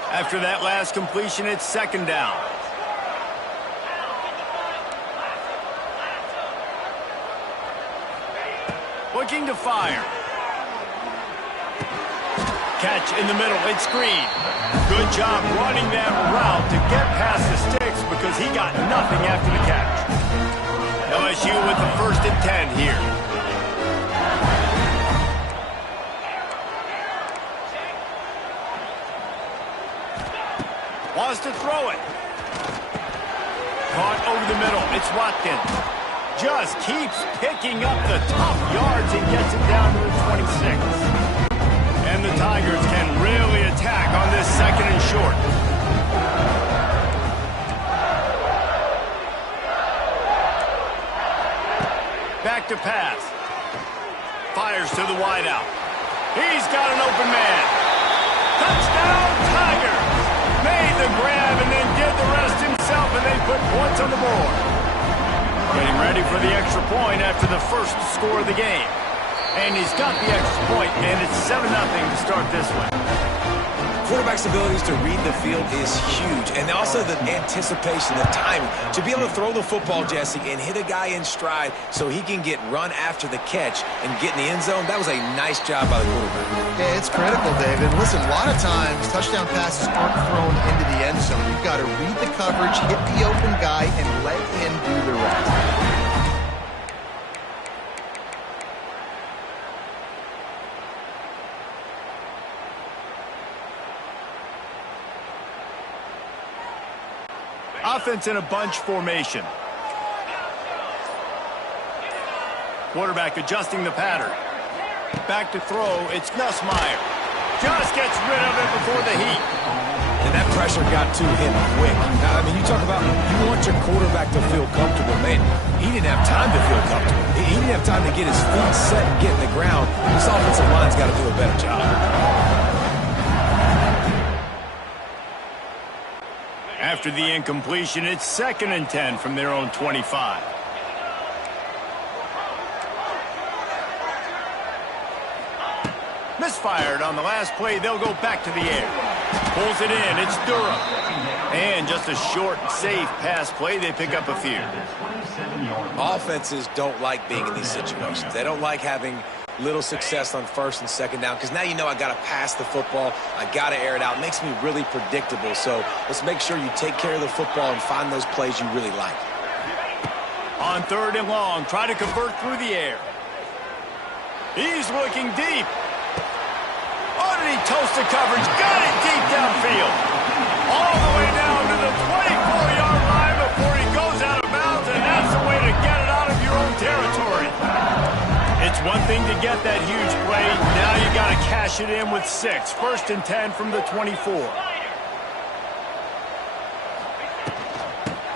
After that last completion, it's second down. Looking to fire. Catch in the middle, it's Green. Good job running that route to get past the sticks because he got nothing after the catch. LSU with the 1st and 10 here. Wants to throw it. Caught over the middle, it's Watkins. Just keeps picking up the top yards and gets it down to the 26. And the Tigers can really attack on this 2nd and short. Back to pass. Fires to the wideout. He's got an open man. Touchdown, Tigers! Made the grab and then did the rest himself, and they put points on the board. Getting ready for the extra point after the first score of the game. And he's got the extra point, and it's 7-0 to start this one. Quarterback's abilities to read the field is huge, and also the anticipation, the timing. To be able to throw the football, Jesse, and hit a guy in stride so he can get run after the catch and get in the end zone, that was a nice job by the quarterback. Yeah, it's critical, David. Listen, a lot of times touchdown passes aren't thrown into the end zone. You've got to read the coverage, hit the open guy, and let him do the rest. Offense in a bunch formation. Quarterback adjusting the pattern. Back to throw, it's Nussmeier. Just gets rid of it before the heat. And that pressure got to him quick. Now, I mean, you talk about you want your quarterback to feel comfortable, man. He didn't have time to feel comfortable. He didn't have time to get his feet set and get in the ground. This offensive line's got to do a better job. After the incompletion, it's 2nd and 10 from their own 25. Misfired on the last play. They'll go back to the air. Pulls it in. It's Durham. And just a short, safe pass play. They pick up a few. Offenses don't like being in these situations. They don't like having little success on 1st and 2nd down because now you know I got to pass the football. I got to air it out. It makes me really predictable. So let's make sure you take care of the football and find those plays you really like. On 3rd and long, try to convert through the air. He's looking deep. Oh, did he toast the coverage? Got it deep downfield. All the way down to the 24-yard line before he goes out of bounds, and that's the way to get it out of your own territory. It's one thing to get cash it in with 6. 1st and 10 from the 24.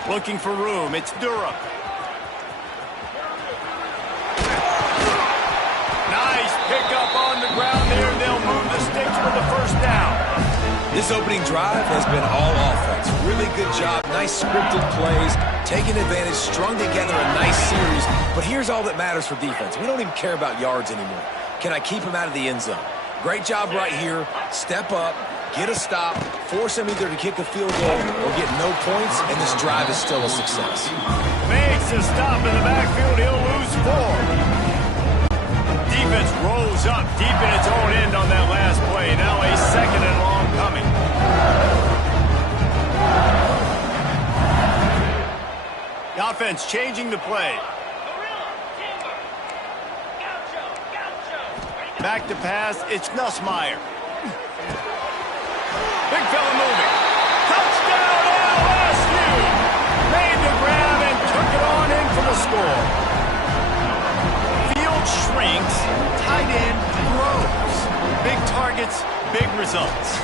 Looking for room. It's Durham. Nice pickup on the ground there. They'll move the sticks for the 1st down. This opening drive has been all offense. Really good job. Nice scripted plays. Taking advantage. Strung together a nice series. But here's all that matters for defense. We don't even care about yards anymore. Can I keep him out of the end zone? Great job right here. Step up. Get a stop. Force him either to kick a field goal or get no points. And this drive is still a success. Makes a stop in the backfield. He'll lose 4. Defense rolls up deep in its own end on that last play. Now a 2nd and long coming. The offense changing the play. Back to pass. It's Nussmeier. Big fella moving. Touchdown LSU! Made the grab and took it on in for the score. Field shrinks, tight end grows. Big targets, big results.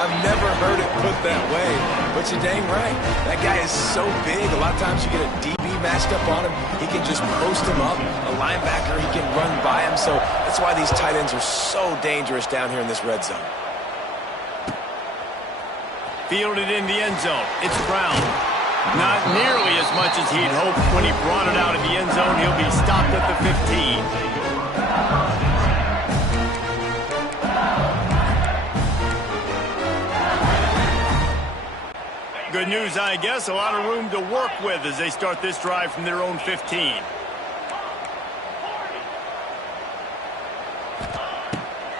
I've never heard it put that way, but you're dang right. That guy is so big. A lot of times you get a DB matched up on him. He can just post him up. A linebacker, he can run by him. So that's why these tight ends are so dangerous down here in this red zone. Fielded in the end zone. It's Brown. Not nearly as much as he'd hoped when he brought it out of the end zone. He'll be stopped at the 15. Good news, I guess. A lot of room to work with as they start this drive from their own 15.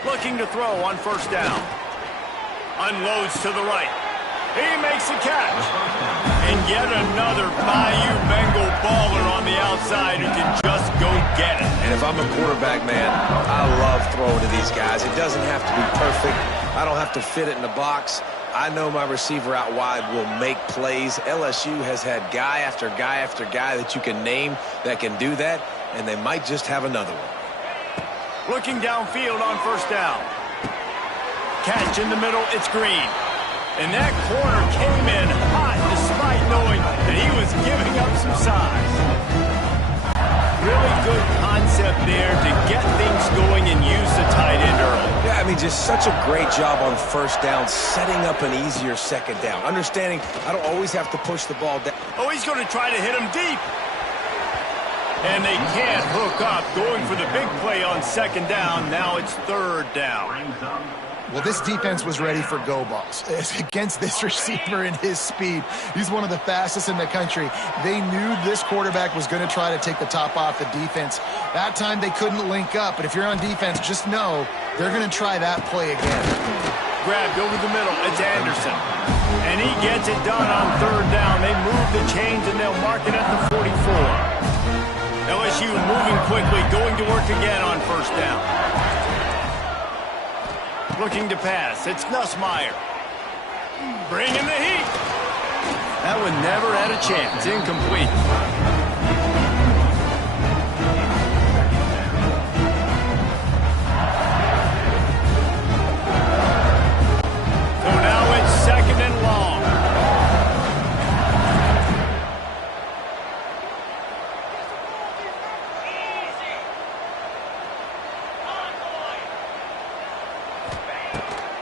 Looking to throw on 1st down. Unloads to the right. He makes the catch. And yet another Bayou Bengal baller on the outside who can just go get it. And if I'm a quarterback, man, I love throwing to these guys. It doesn't have to be perfect. I don't have to fit it in the box. I know my receiver out wide will make plays. LSU has had guy after guy after guy that you can name that can do that, and they might just have another one. Looking downfield on 1st down. Catch in the middle, it's Green. And that corner came in hot despite knowing that he was giving up some size. Really good concept there to get things going and use the tight end early. Yeah, I mean, just such a great job on 1st down, setting up an easier 2nd down. Understanding I don't always have to push the ball down. Oh, he's going to try to hit him deep. And they can't hook up. Going for the big play on 2nd down. Now it's 3rd down. Well, this defense was ready for go balls. Against this receiver and his speed, he's one of the fastest in the country. They knew this quarterback was going to try to take the top off the defense. That time they couldn't link up, but if you're on defense, just know they're going to try that play again. Grabbed over the middle. It's Anderson. And he gets it done on 3rd down. They move the chains and they'll mark it at the 44. LSU moving quickly, going to work again on 1st down. Looking to pass. It's Nussmeier. Bringing the heat. That one never had a chance. Incomplete. So now it's 2nd and long.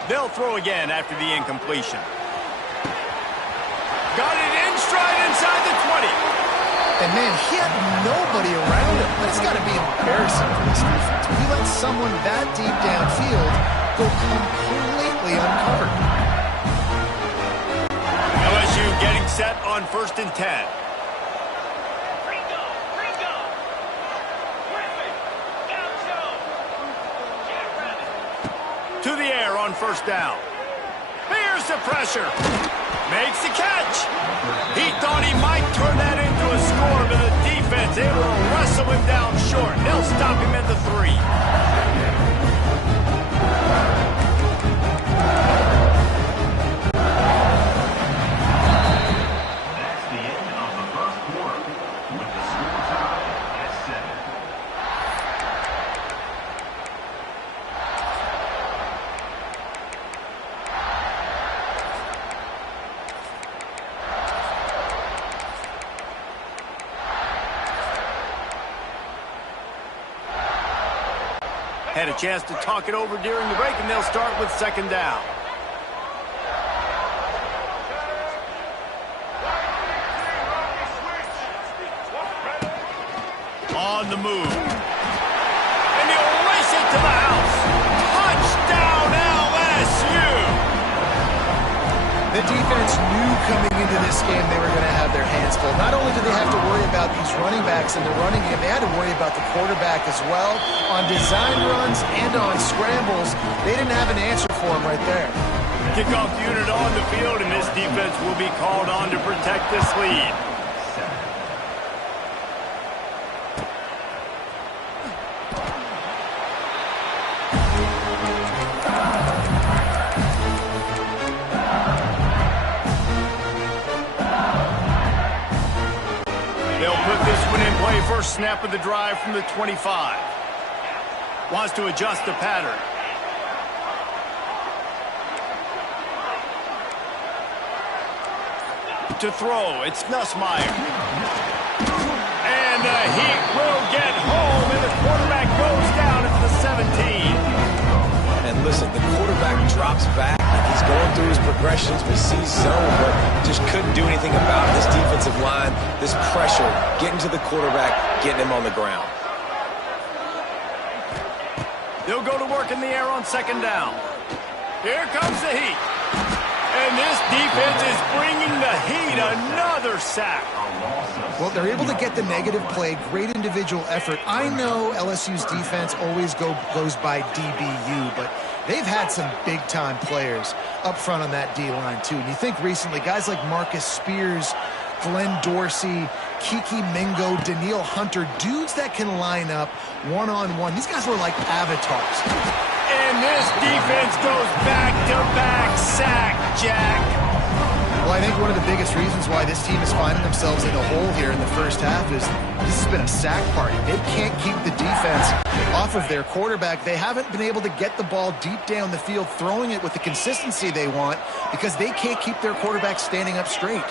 They'll throw again after the incompletion. Got it in stride inside the 20. And, man, he had nobody around him. That's got to be embarrassing for this defense. When you let someone that deep downfield go completely uncovered. LSU getting set on 1st and 10. To the air on 1st down. Here's the pressure. Makes the catch. He thought he might turn that into a score, but the defense able to wrestle him down short. They'll stop him at the 3. That's the end of the 1st quarter, with the score tied at 7. Had a chance to talk it over during the break, and they'll start with second down. On the move. And he'll race it to the house. Touchdown, LSU! The defense knew coming into this game they were going to have their hands full. Not only did they have to worry about these running backs in the running game, they had to worry about the quarterback as well. On design runs and on scrambles, they didn't have an answer for him right there. Kickoff unit on the field, and this defense will be called on to protect this lead. First snap of the drive from the 25. Wants to adjust the pattern. To throw, it's Nussmeier. And he will get home, and the quarterback goes down at the 17. And listen, the quarterback drops back, and he's going through his progressions. We see zone, but just couldn't do anything about it. This defensive line, this pressure, getting to the quarterback, getting him on the ground. They'll go to work in the air on second down. Here comes the heat. And this defense is bringing the heat. Another sack. Well, they're able to get the negative play, great individual effort. I know LSU's defense always goes by DBU, but they've had some big-time players up front on that D-line, too. And you think recently, guys like Marcus Spears, Glenn Dorsey, Kiki Mingo, Daniil Hunter, dudes that can line up one-on-one. These guys were like avatars. And this defense goes back-to-back sack, Jack. Well, I think one of the biggest reasons why this team is finding themselves in a hole here in the first half is this has been a sack party. They can't keep the defense off of their quarterback. They haven't been able to get the ball deep down the field, throwing it with the consistency they want because they can't keep their quarterback standing up straight.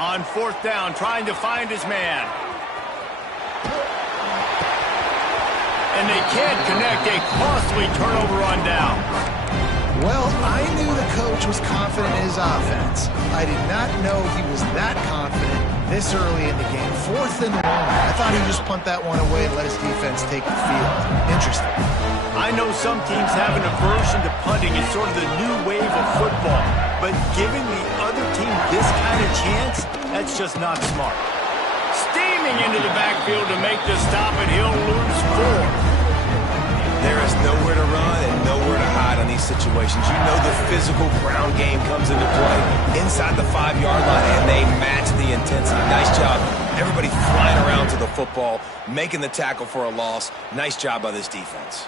On fourth down, trying to find his man. And they can't connect. A costly turnover on down. Well, I knew the coach was confident in his offense. I did not know he was that confident this early in the game. Fourth and long. I thought he'd just punt that one away and let his defense take the field. Interesting. I know some teams have an aversion to punting. It's sort of the new wave of football. But giving the other team this kind of chance, that's just not smart. Steaming into the backfield to make the stop, and he'll lose 4. There is nowhere to run and nowhere to hide on these situations. You know the physical ground game comes into play inside the 5-yard line, and they match the intensity. Nice job. Everybody flying around to the football, making the tackle for a loss. Nice job by this defense.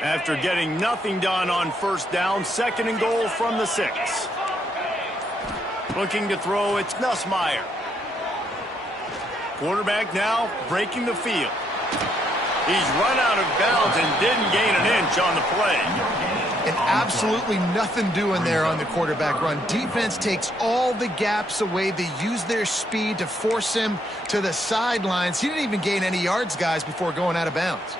After getting nothing done on first down, second and goal from the 6. Looking to throw, it's Nussmeier. Quarterback now breaking the field. He's run out of bounds and didn't gain an inch on the play. And absolutely nothing doing there on the quarterback run. Defense takes all the gaps away. They use their speed to force him to the sidelines. He didn't even gain any yards, guys, before going out of bounds.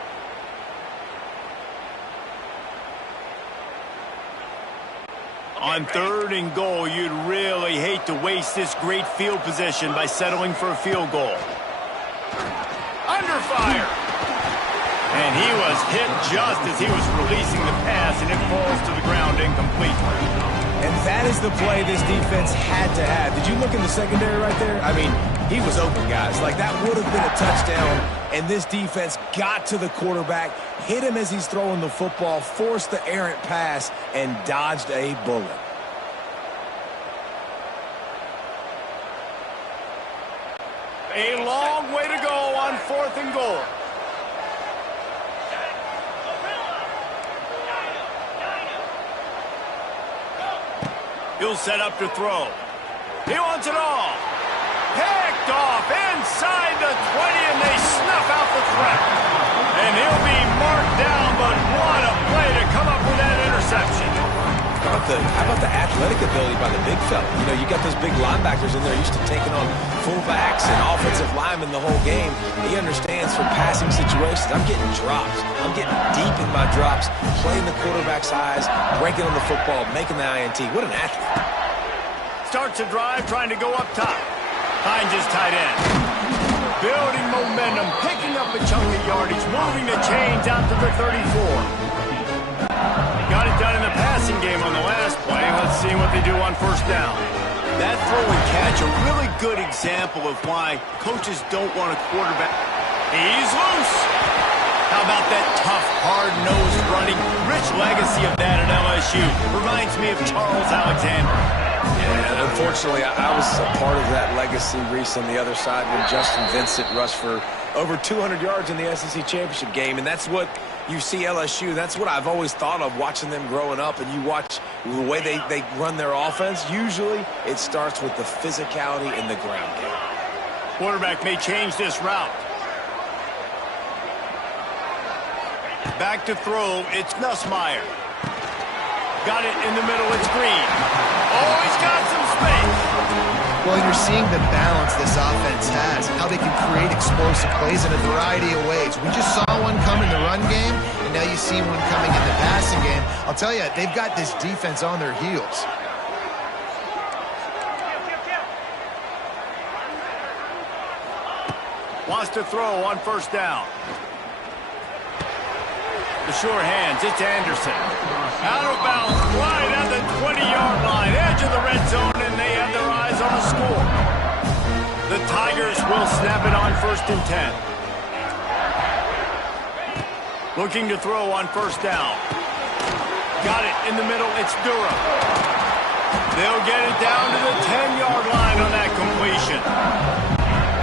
On third and goal, you'd really hate to waste this great field position by settling for a field goal. Under fire. And he was hit just as he was releasing the pass, and it falls to the ground incomplete. And that is the play this defense had to have. Did you look in the secondary right there? I mean, he was open, guys. Like, that would have been a touchdown, and this defense got to the quarterback, hit him as he's throwing the football, forced the errant pass, and dodged a bullet. A long way to go on fourth and goal. He'll set up to throw. He wants it all. Picked off inside the 20, and they snuff out the threat. And he'll be marked down, but what a play to come up with that interception. How about the athletic ability by the big fella? You know, you got those big linebackers in there used to taking on fullbacks and offensive linemen the whole game. He understands for passing situations. I'm getting drops. I'm getting deep in my drops, playing the quarterback's eyes, breaking on the football, making the INT. What an athlete. Starts a drive trying to go up top. Hines is tight end. Building momentum, picking up a chunk of yardage, moving the chains out to the 34. Got it done in the passing game on the last play. Let's see what they do on first down. That throw and catch, a really good example of why coaches don't want a quarterback. He's loose. How about that tough, hard-nosed running? Rich legacy of that at LSU. Reminds me of Charles Alexander. Yeah, unfortunately, I was a part of that legacy, Reese, on the other side when Justin Vincent rushed for over 200 yards in the SEC championship game, and that's what you see LSU. That's what I've always thought of watching them growing up, and you watch the way they run their offense. Usually, it starts with the physicality in the ground game. Quarterback may change this route. Back to throw, it's Nussmeier. Got it in the middle, it's Green. Oh, he's got some space. Well, you're seeing the balance this offense has, how they can create explosive plays in a variety of ways. We just saw one come in the run game, and now you see one coming in the passing game. I'll tell you, they've got this defense on their heels. Wants to throw on first down. The sure hands, it's Anderson. Out of bounds, right at the 20-yard line, edge of the red zone, and they have their eyes on the score. The Tigers will snap it on 1st and 10. Looking to throw on first down. Got it in the middle, it's Durham. They'll get it down to the 10-yard line on that completion.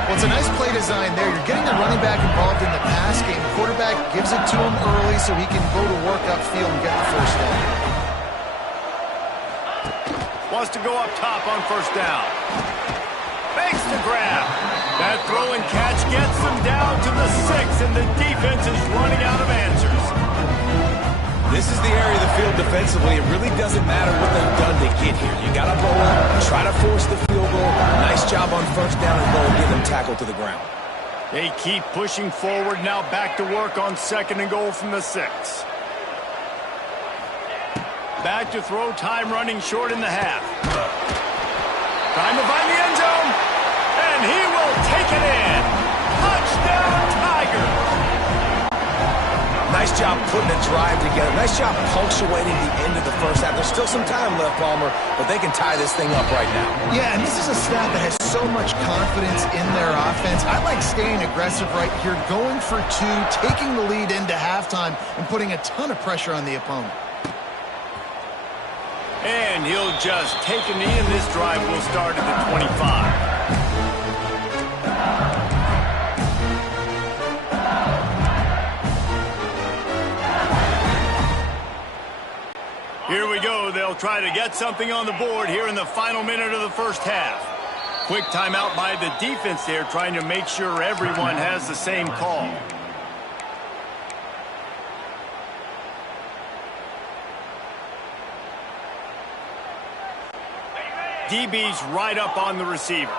Well, it's a nice play design there. You're getting the running back involved in the pass game. The quarterback gives it to him early so he can go to work upfield and get the first down. Wants to go up top on first down. Fakes the grab. That throw and catch gets them down to the 6, and the defense is running out of answers. This is the area of the field defensively. It really doesn't matter what they've done to get here. You got to bowl up, try to force the field goal. Nice job on first down and goal, get them tackled to the ground. They keep pushing forward, now back to work on 2nd and goal from the 6. Back to throw, time running short in the half. Trying to find the end zone, and he will take it in. Touchdown, Tigers! Nice job putting a drive together. Nice job punctuating the end of the first half. There's still some time left, Palmer, but they can tie this thing up right now. Yeah, and this is a staff that has so much confidence in their offense. I like staying aggressive right here, going for 2, taking the lead into halftime, and putting a ton of pressure on the opponent. And he'll just take a knee, and this drive will start at the 25. Here we go. They'll try to get something on the board here in the final minute of the first half. Quick timeout by the defense there, trying to make sure everyone has the same call. DB's right up on the receivers.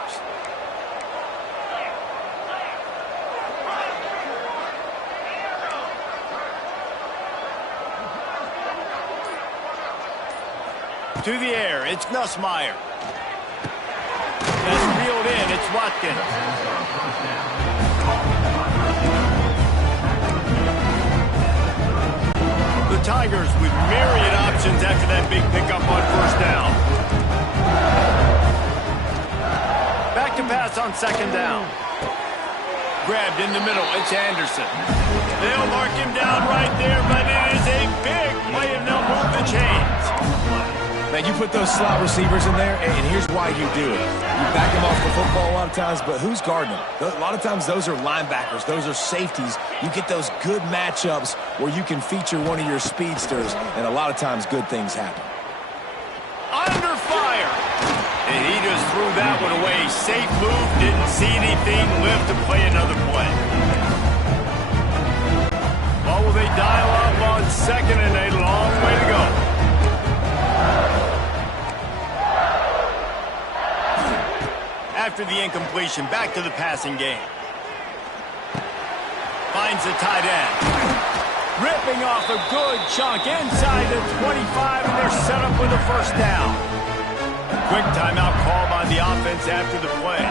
To the air, it's Nussmeier. That's reeled in, it's Watkins. The Tigers with myriad options after that big pickup on first down. Back to pass on 2nd down. Grabbed in the middle, it's Anderson. They'll mark him down right there, but it is a big play and they'll move the chains. Now, you put those slot receivers in there, and here's why you do it. You back them off the football a lot of times, but who's guarding them? A lot of times, those are linebackers. Those are safeties. You get those good matchups where you can feature one of your speedsters, and a lot of times, good things happen. Under fire. And he just threw that one away. Safe move, didn't see anything, lived to play another play. Oh, will they dial up on second and a long way to go. After the incompletion, back to the passing game. Finds the tight end. Ripping off a good chunk inside the 25, and they're set up with a first down. Quick timeout call by the offense after the play.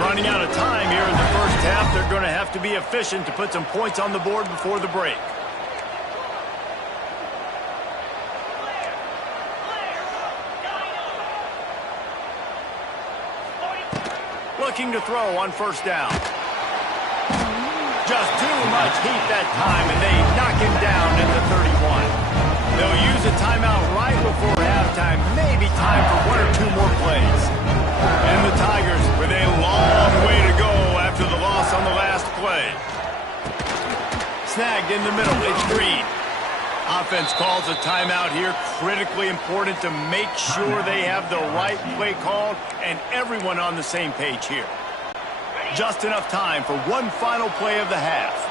Running out of time here in the first half. They're going to have to be efficient to put some points on the board before the break. Looking to throw on first down. Just too much heat that time, and they knock him down at the 31. They'll use a timeout right before halftime. Maybe time for one or two more plays. And the Tigers with a long way to go after the loss on the last play. Snagged in the middle. It's Green. Offense calls a timeout here. Critically important to make sure they have the right play called and everyone on the same page here. Just enough time for one final play of the half.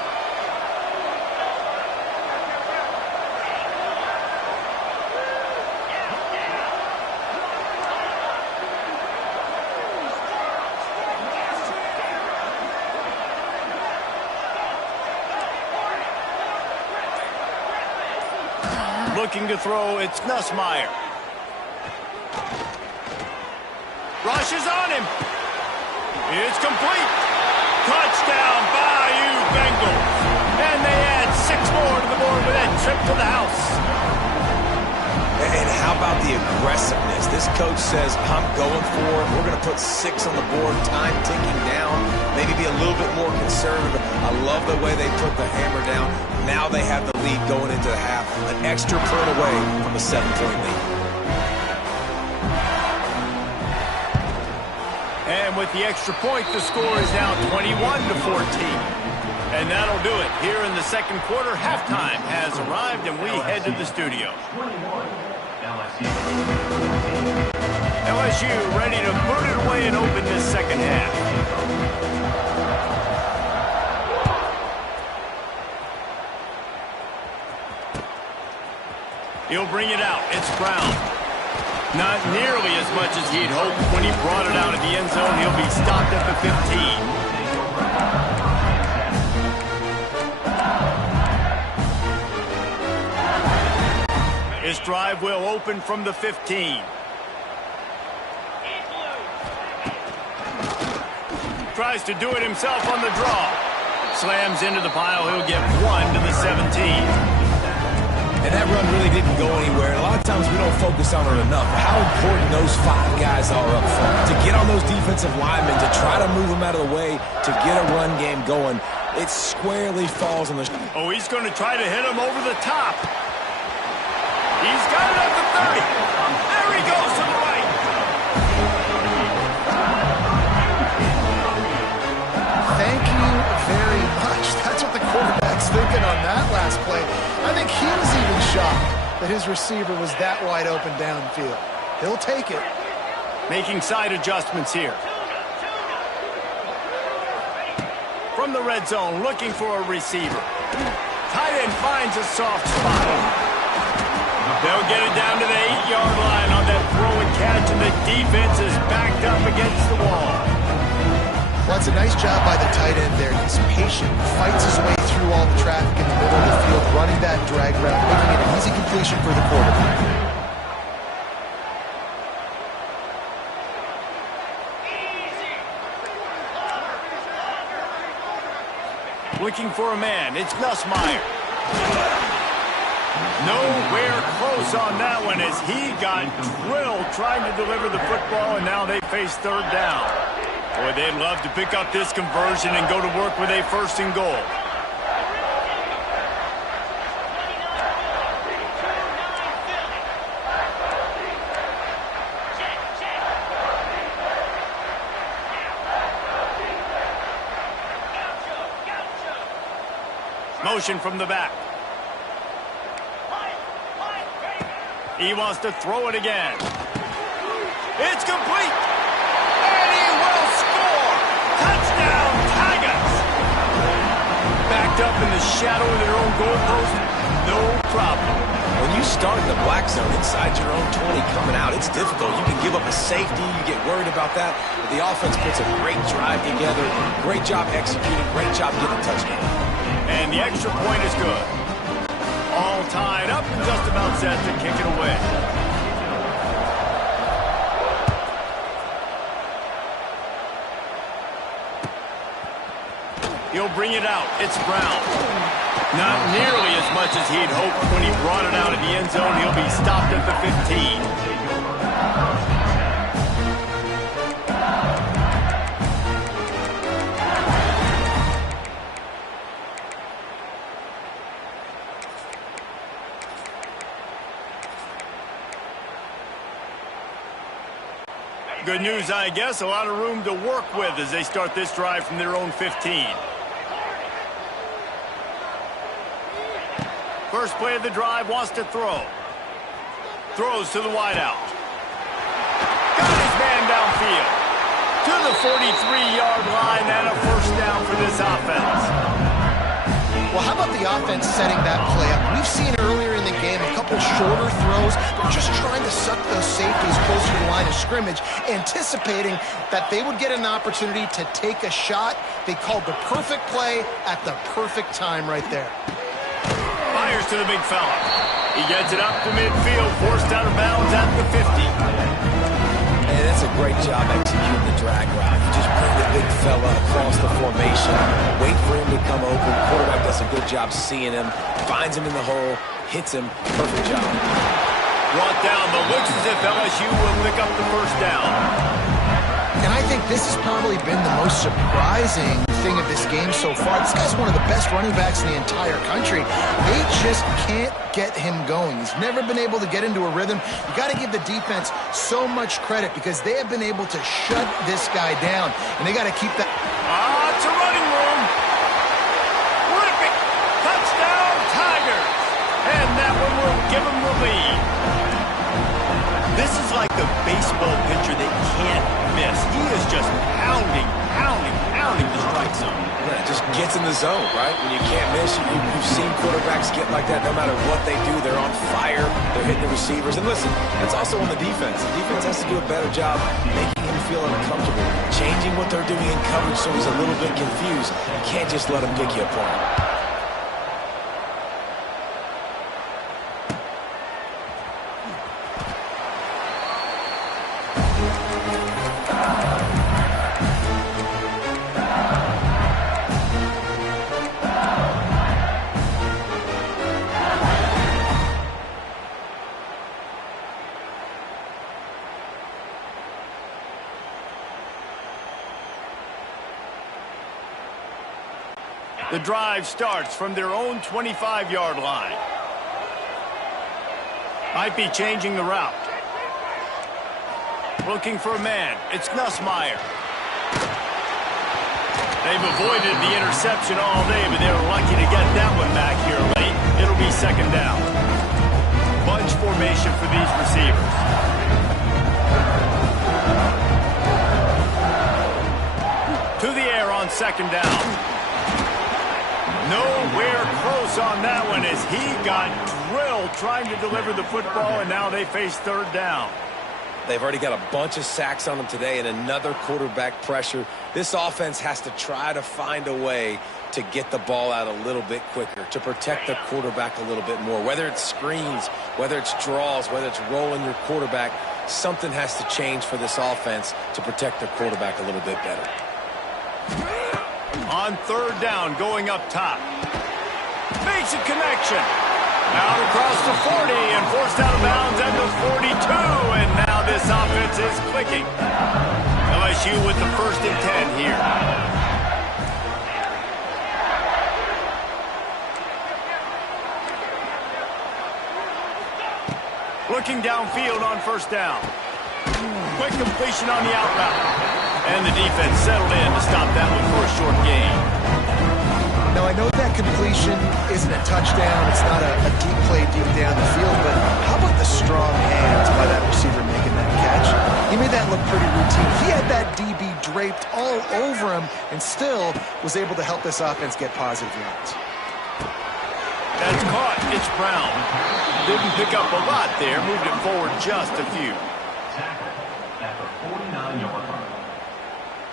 Looking to throw, it's Nussmeier. Rushes on him. It's complete. Touchdown, Bayou Bengals. And they add 6 more to the board with that trip to the house. And how about the aggressiveness? This coach says, I'm going for it. We're going to put 6 on the board, time ticking down, maybe be a little bit more conservative. I love the way they put the hammer down. Now they have the lead going into the half, an extra point away from a 7-point lead. And with the extra point, the score is now 21-14. And that'll do it. Here in the second quarter, halftime has arrived, and we head to the studio. LSU ready to put it away and open this second half. He'll bring it out. It's Brown. Not nearly as much as he'd hoped when he brought it out of the end zone. He'll be stopped at the 15. His drive will open from the 15. Tries to do it himself on the draw. Slams into the pile. He'll get 1 to the 17. And that run really didn't go anywhere. A lot of times we don't focus on it enough. How important those 5 guys are up front. To get on those defensive linemen, to try to move them out of the way, to get a run game going, it squarely falls on the... Oh, he's going to try to hit him over the top. He's got it at the 30. There he goes to the right. Thank you very much. That's what the quarterback's thinking on that last play. I think he was even shocked that his receiver was that wide open downfield. He'll take it. Making side adjustments here. From the red zone, looking for a receiver. Tight end finds a soft spot. They'll get it down to the 8-yard line on that throw and catch, and the defense is backed up against the wall. Well, that's a nice job by the tight end there. He's patient, fights his way through all the traffic in the middle of the field, running that drag route, making it an easy completion for the quarterback. Looking for a man. It's Nussmeier. Nowhere close on that one as he got drilled trying to deliver the football, and now they face third down. Boy, they'd love to pick up this conversion and go to work with a 1st and goal. Motion from the back. He wants to throw it again. It's complete. And he will score. Touchdown, Tigers. Backed up in the shadow of their own goalpost, no problem. When you start in the black zone inside your own 20 coming out, it's difficult. You can give up a safety. You get worried about that. But the offense puts a great drive together. Great job executing. Great job getting a touchdown. And the extra point is good. All tied up and just about set to kick it away. He'll bring it out. It's Brown. Not nearly as much as he'd hoped when he brought it out of the end zone. He'll be stopped at the 15. Good news, I guess. A lot of room to work with as they start this drive from their own 15. First play of the drive, wants to throw. Throws to the wideout. Got his man downfield. To the 43-yard line and a first down for this offense. Well, how about the offense setting that play up? We've seen earlier in the game a couple shorter throws. They're just trying to suck those safeties closer to the line of scrimmage, anticipating that they would get an opportunity to take a shot. They called the perfect play at the perfect time right there. Fires to the big fella. He gets it up to midfield, forced out of bounds at the 50. And that's a great job executing the drag route. You just bring the big fella across the formation, wait for him to come open. Quarterback does a good job seeing him, finds him in the hole, hits him. Perfect job. Brought down, but looks as if LSU will pick up the first down. And I think this has probably been the most surprising thing of this game so far. This guy's one of the best running backs in the entire country. They just can't get him going. He's never been able to get into a rhythm. You got to give the defense so much credit because they have been able to shut this guy down, and they got to keep that. It's a running room. Terrific. Touchdown, Tigers. And that one will give them the lead. This is like the baseball pitcher that can't miss. He is just pounding the strike zone. Yeah, just gets in the zone, right? When you can't miss, you've seen quarterbacks get like that no matter what they do. They're on fire. They're hitting the receivers. And listen, it's also on the defense. The defense has to do a better job making him feel uncomfortable, changing what they're doing in coverage so he's a little bit confused. You can't just let him pick you apart. The drive starts from their own 25-yard line. Might be changing the route. Looking for a man. It's Nussmeier. They've avoided the interception all day, but they were lucky to get that one back here late. It'll be second down. Bunch formation for these receivers. To the air on second down. Nowhere close on that one as he got drilled trying to deliver the football, and now they face third down. They've already got a bunch of sacks on them today and another quarterback pressure. This offense has to try to find a way to get the ball out a little bit quicker, to protect the quarterback a little bit more. Whether it's screens, whether it's draws, whether it's rolling your quarterback, something has to change for this offense to protect their quarterback a little bit better. On third down, going up top. Makes a connection. Out across the 40 and forced out of bounds at the 42. And now this offense is clicking. LSU with the 1st and 10 here. Looking downfield on first down. Quick completion on the out route. And the defense settled in to stop that one for a short gain. Now, I know that completion isn't a touchdown. It's not a deep play deep down the field, but how about the strong hands by that receiver making that catch? He made that look pretty routine. He had that DB draped all over him and still was able to help this offense get positive yards. That's caught. It's Brown. Didn't pick up a lot there. Moved it forward just a few. Tackle at the 49-yard line.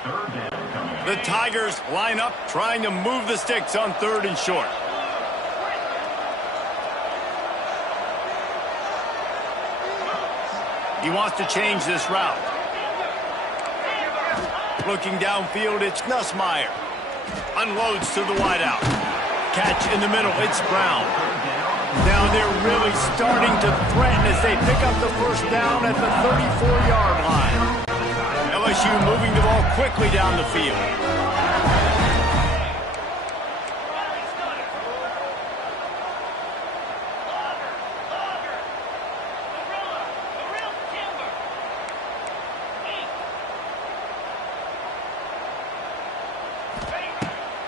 Third down coming up. The Tigers line up, trying to move the sticks on 3rd and short. He wants to change this route. Looking downfield, it's Nussmeier. Unloads to the wideout. Catch in the middle, it's Brown. Now they're really starting to threaten as they pick up the first down at the 34-yard line. LSU moving the ball quickly down the field.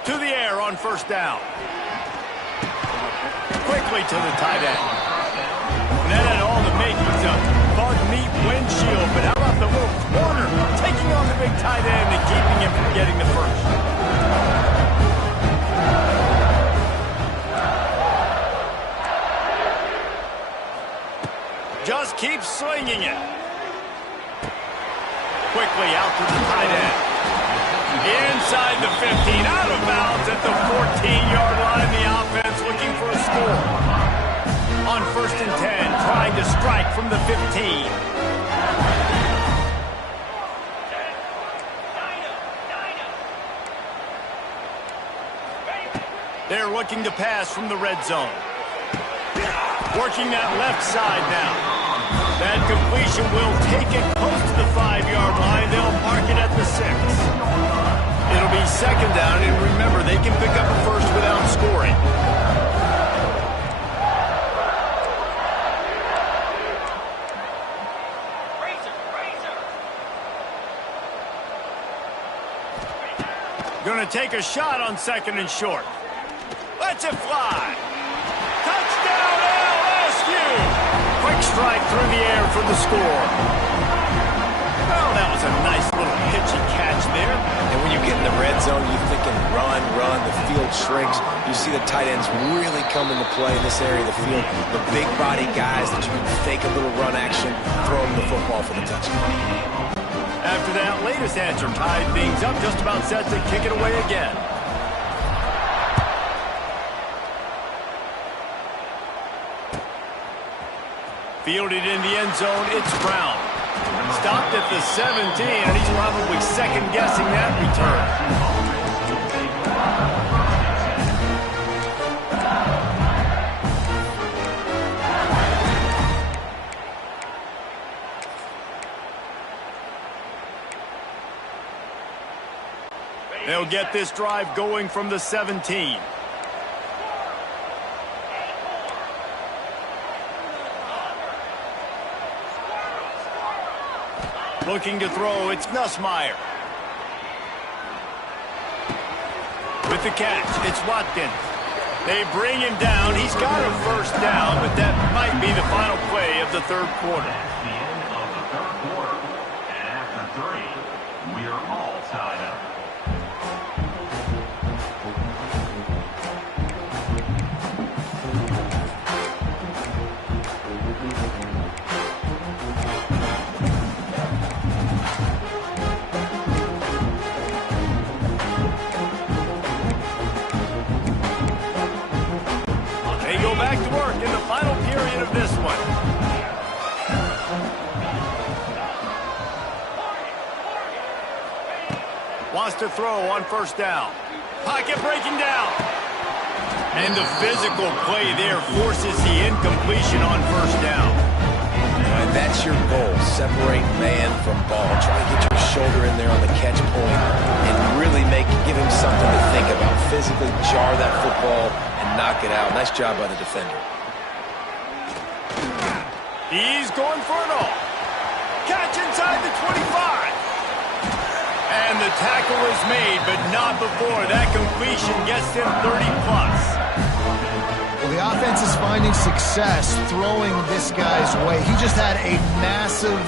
To the air on first down. Quickly to the tight end. And that had all the makings of bug meat windshield, but how about the little corner taking on the big tight end and keeping him from getting the first? Just keep swinging it. Quickly out to the tight end. Inside the 15, out of bounds at the 14-yard line. The offense looking for a score. On 1st and 10, trying to strike from the 15. They're looking to pass from the red zone. Working that left side now. That completion will take it close to the 5-yard line. They'll mark it at the 6. It'll be 2nd down, and remember, they can pick up a first without scoring. Going to take a shot on 2nd and short. Lets it fly. Touchdown, LSU! Quick strike through the air for the score. Well, that was a nice little pitch and catch there. And when you get in the red zone, you're thinking run, the field shrinks. You see the tight ends really come into play in this area of the field. The big body guys that you can fake a little run action, throw them the football for the touchdown. After that latest answer tied things up, just about set to kick it away again. Fielded in the end zone, it's Brown. Stopped at the 17, and he's probably second-guessing that return. They'll get this drive going from the 17. Looking to throw, it's Nussmeier. With the catch, it's Watkins. They bring him down. He's got a first down, but that might be the final play of the 3rd quarter. That's the end of the 3rd quarter. And after 3, we are all tied up. Back to work in the final period of this one. Wants to throw on first down. Pocket breaking down. And the physical play there forces the incompletion on first down. And that's your goal, separate man from ball. Try to get your shoulder in there on the catch point and really give him something to think about. Physically jar that football and knock it out. Nice job by the defender. He's going for it all. Catch inside the 25. And the tackle is made, but not before that completion gets him 30+. Well, the offense is finding success throwing this guy's way. He just had a massive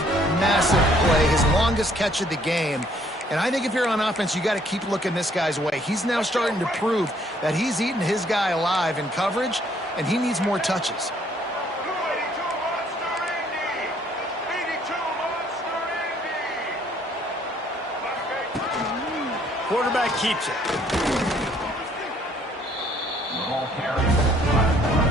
play, his longest catch of the game. And I think if you're on offense, you got to keep looking this guy's way. He's now starting to prove that he's eating his guy alive in coverage. and he needs more touches. Quarterback keeps it. The ball carries. Last play.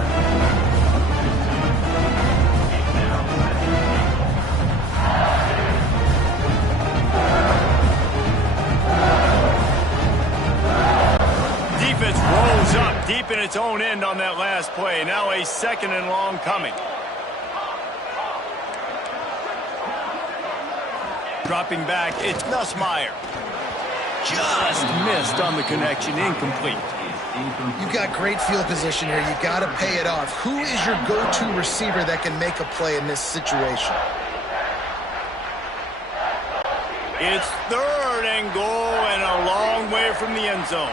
Defense rolls up deep in its own end on that last play. Now a 2nd and long coming. Dropping back, it's Nussmeier. Just missed on the connection, incomplete. You've got great field position here. You've got to pay it off. Who is your go-to receiver that can make a play in this situation? It's 3rd and goal and a long way from the end zone.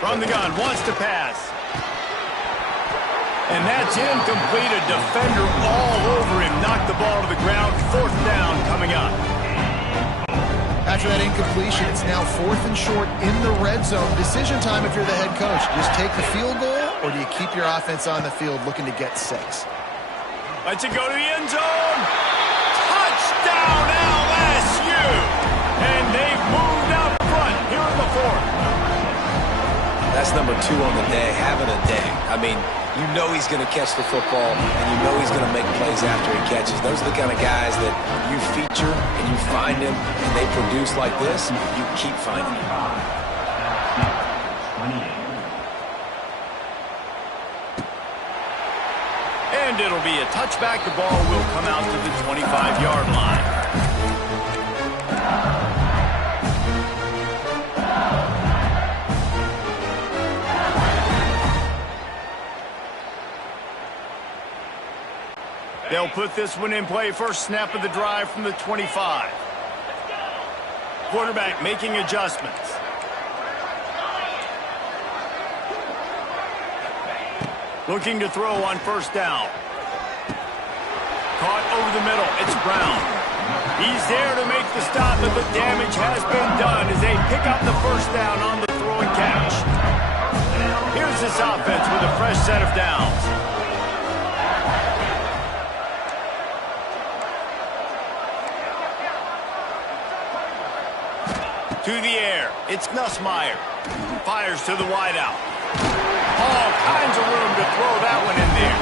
From the gun, wants to pass. And that's incomplete. A defender all over him. Knocked the ball to the ground. 4th down coming up. After that incompletion, it's now 4th and short in the red zone. Decision time if you're the head coach. Just take the field goal, or do you keep your offense on the field looking to get 6? Let's it go to the end zone. Touchdown LSU. And they've moved out front here in the 4th. That's number 2 on the day, having a day. I mean, you know he's going to catch the football, and you know he's going to make plays after he catches. Those are the kind of guys that you feature and you find him, and they produce like this, you keep finding him. And it'll be a touchback. The ball will come out to the 25-yard line. They'll put this one in play. First snap of the drive from the 25. Quarterback making adjustments. Looking to throw on 1st down. Caught over the middle. It's Brown. He's there to make the stop, but the damage has been done as they pick up the 1st down on the throw and catch. Here's this offense with a fresh set of downs. To the air. It's Nussmeier. Fires to the wideout. All kinds of room to throw that one in there.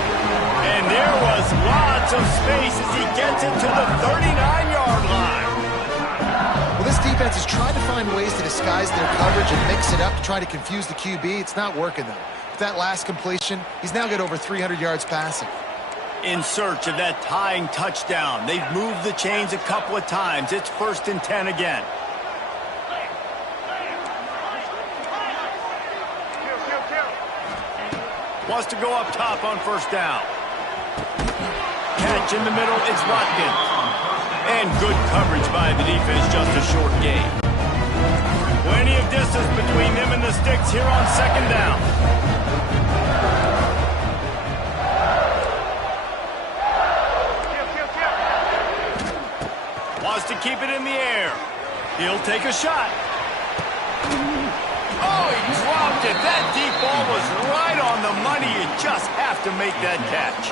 And there was lots of space as he gets it to the 39-yard line. Well, this defense has tried to find ways to disguise their coverage and mix it up to try to confuse the QB. It's not working, though. With that last completion, he's now got over 300 yards passing. In search of that tying touchdown. They've moved the chains a couple of times. It's 1st and 10 again. Wants to go up top on 1st down. Catch in the middle, it's Watkins. And good coverage by the defense, just a short gain. Plenty of distance between them and the sticks here on 2nd down. Wants to keep it in the air. He'll take a shot. Oh, he dropped it. That deep ball was right on the money. You just have to make that catch.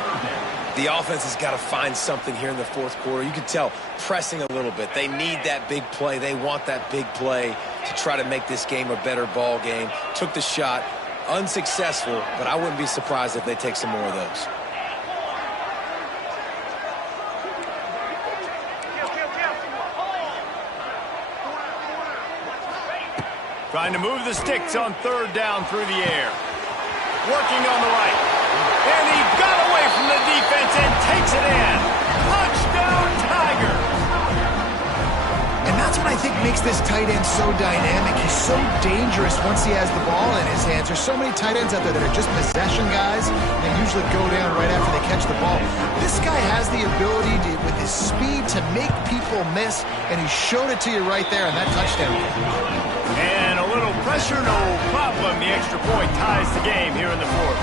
The offense has got to find something here in the 4th quarter. You can tell pressing a little bit. They need that big play. They want that big play to try to make this game a better ball game. Took the shot. Unsuccessful, but I wouldn't be surprised if they take some more of those. Trying to move the sticks on 3rd down through the air. Working on the right. And he got away from the defense and takes it in. Touchdown, Tigers. And that's what I think makes this tight end so dynamic. He's so dangerous once he has the ball in his hands. There's so many tight ends out there that are just possession guys. They usually go down right after they catch the ball. This guy has the ability to, with his speed, to make people miss, and he showed it to you right there on that touchdown. And a little pressure, no problem. The extra point ties the game here in the 4th.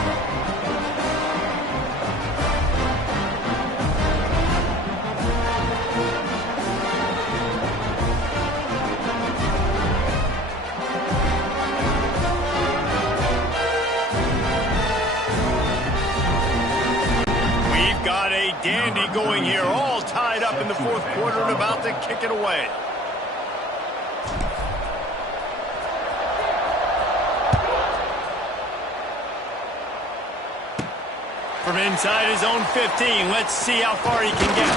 a dandy going here, all tied up in the fourth quarter and about to kick it away. From inside his own 15, let's see how far he can get.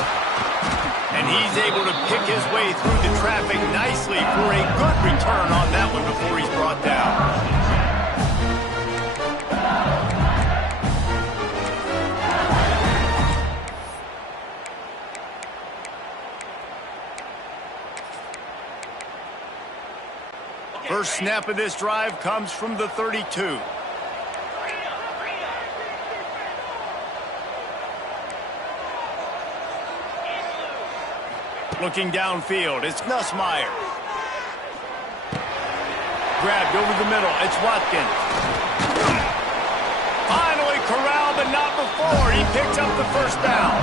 And he's able to pick his way through the traffic nicely for a good return on that one before he's brought down. First snap of this drive comes from the 32. Looking downfield, it's Nussmeier. Grabbed over the middle, it's Watkins. Finally corralled, but not before. He picks up the first down.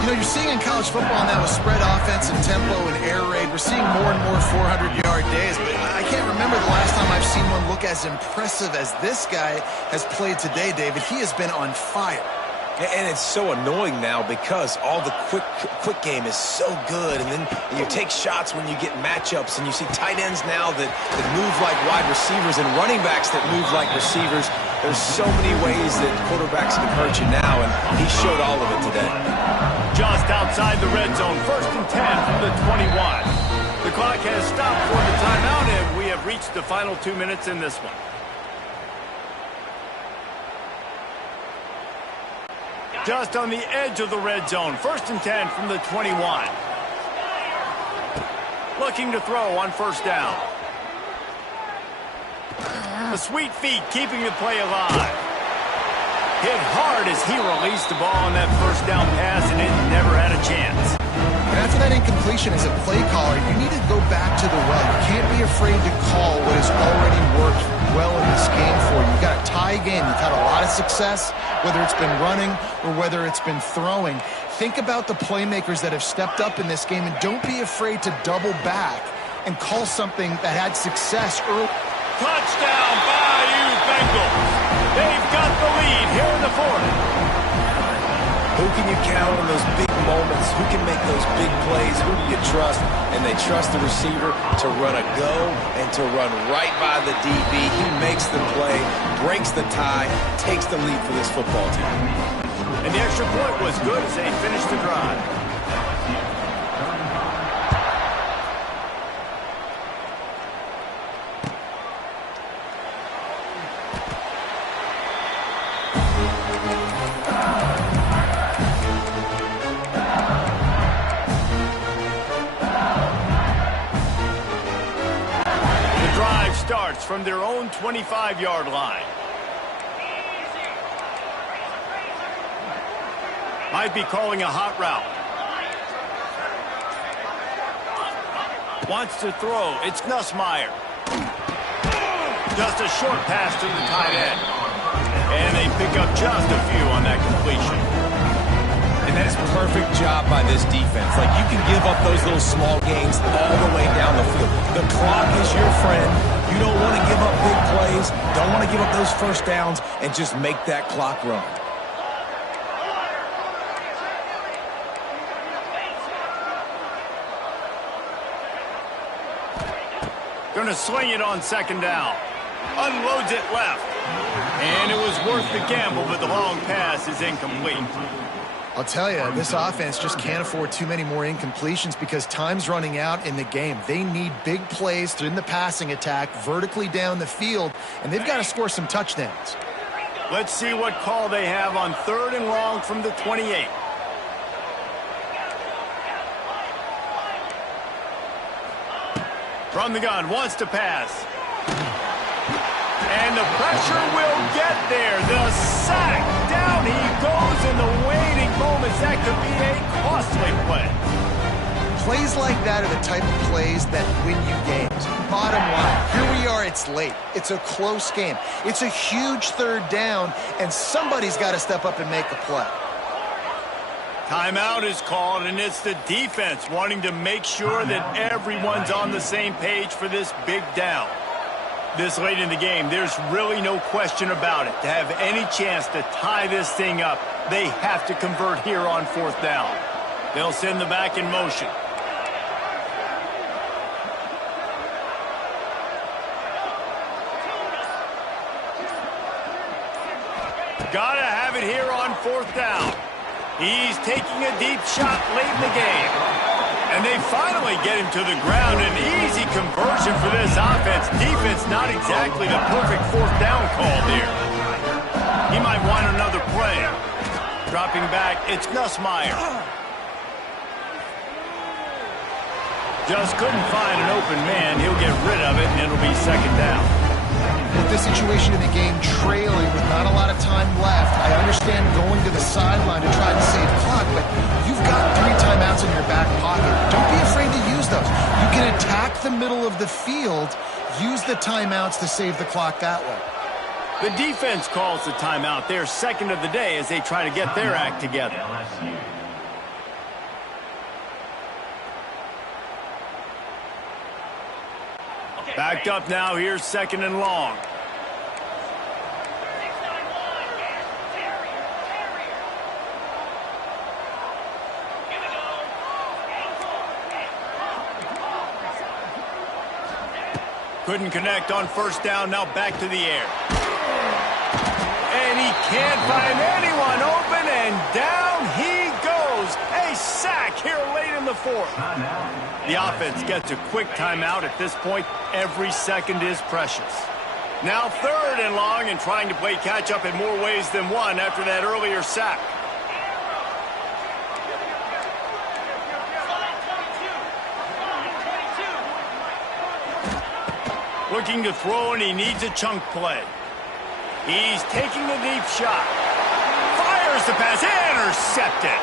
You know, you're seeing in college football now with spread offense and tempo and air raid, we're seeing more and more 400-yard days, but I can't remember the last time I've seen one look as impressive as this guy has played today, David. He has been on fire. And it's so annoying now because all the quick game is so good, and then you take shots when you get matchups, and you see tight ends now that move like wide receivers and running backs that move like receivers. There's so many ways that quarterbacks can hurt you now, and he showed all of it today. Just outside the red zone, 1st and 10 from the 21. The clock has stopped for the timeout, and we have reached the final 2 minutes in this one. Just on the edge of the red zone, 1st and 10 from the 21. Looking to throw on 1st down. The sweet feet keeping the play alive. Hit hard as he released the ball on that 1st down pass, and it never had a chance. And after that incompletion as a play caller, you need to go back to the well. You can't be afraid to call what has already worked well in this game for you. You've got a tie game. You've had a lot of success, whether it's been running or whether it's been throwing. Think about the playmakers that have stepped up in this game, and don't be afraid to double back and call something that had success early. Touchdown, Bayou Bengals. They've got the lead here in the 4th. Who can you count on those big moments? Who can make those big plays? Who do you trust? And they trust the receiver to run a go and to run right by the DB. He makes the play, breaks the tie, takes the lead for this football team. And the extra point was good as they finished the drive. Starts from their own 25-yard line. Might be calling a hot route. Wants to throw. It's Nussmeier. Just a short pass to the tight end. And they pick up just a few on that completion. And that is a perfect job by this defense. Like, you can give up those little small gains all the way down the field. The clock is your friend. You don't want to give up big plays. Don't want to give up those 1st downs and just make that clock run. Going to swing it on 2nd down. Unloads it left. And it was worth the gamble, but the long pass is incomplete. I'll tell you, this offense just can't afford too many more incompletions because time's running out in the game. They need big plays in the passing attack, vertically down the field, and they've got to score some touchdowns. Let's see what call they have on 3rd and long from the 28. From the gun, wants to pass. And the pressure will get there. The sack. Down he goes in the waiting moments. That could be a costly play. Plays like that are the type of plays that win you games. Bottom line, here we are, it's late. It's a close game. It's a huge 3rd down, and somebody's got to step up and make a play. Timeout is called, and it's the defense wanting to make sure that everyone's on the same page for this big down. This late in the game, there's really no question about it. To have any chance to tie this thing up, they have to convert here on 4th down. They'll send the back in motion. Gotta have it here on 4th down. He's taking a deep shot late in the game. And they finally get him to the ground. An easy conversion for this offense. Defense not exactly the perfect 4th down call there. He might want another play. Dropping back, it's Nussmeier. Just couldn't find an open man. He'll get rid of it, and it'll be 2nd down. With this situation in the game trailing with not a lot of time left, I understand going to the sideline to try to save clock, but you've got 3 timeouts in your back pocket. Don't be afraid to use those. You can attack the middle of the field, use the timeouts to save the clock that way. The defense calls the timeout, their 2nd of the day, as they try to get their act together. Backed up now, here's 2nd and long. Couldn't connect on 1st down, now back to the air. And he can't find anyone open, and down he goes. A sack here late in the 4th. The offense gets a quick timeout. At this point, every second is precious. Now 3rd and long, and trying to play catch-up in more ways than one after that earlier sack. Looking to throw, and he needs a chunk play. He's taking a deep shot. Fires the pass, intercepted.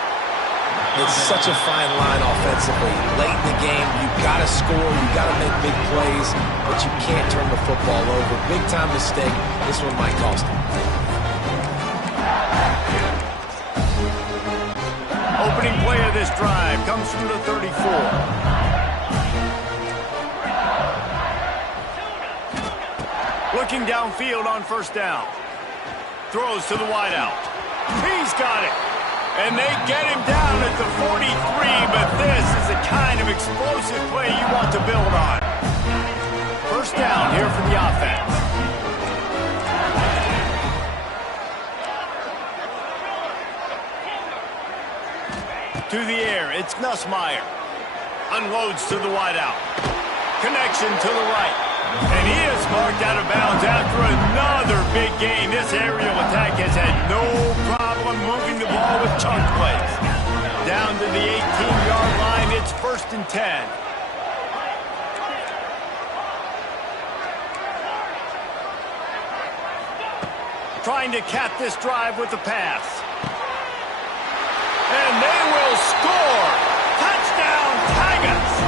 It's such a fine line offensively. Late in the game, you've got to score, you've got to make big plays, but you can't turn the football over. Big-time mistake. This one might cost him. Opening play of this drive comes from the 34. Looking downfield on 1st down. Throws to the wideout. He's got it. And they get him down at the 43, but this is the kind of explosive play you want to build on. 1st down here for the offense. To the air, it's Nussmeier. Unloads to the wideout. Connection to the right. And he is marked out of bounds after another big gain. This aerial attack has had no problem moving the ball with chunk plays. Down to the 18-yard line, it's 1st and 10. Trying to cap this drive with the pass. And they will score! Touchdown, Tigers!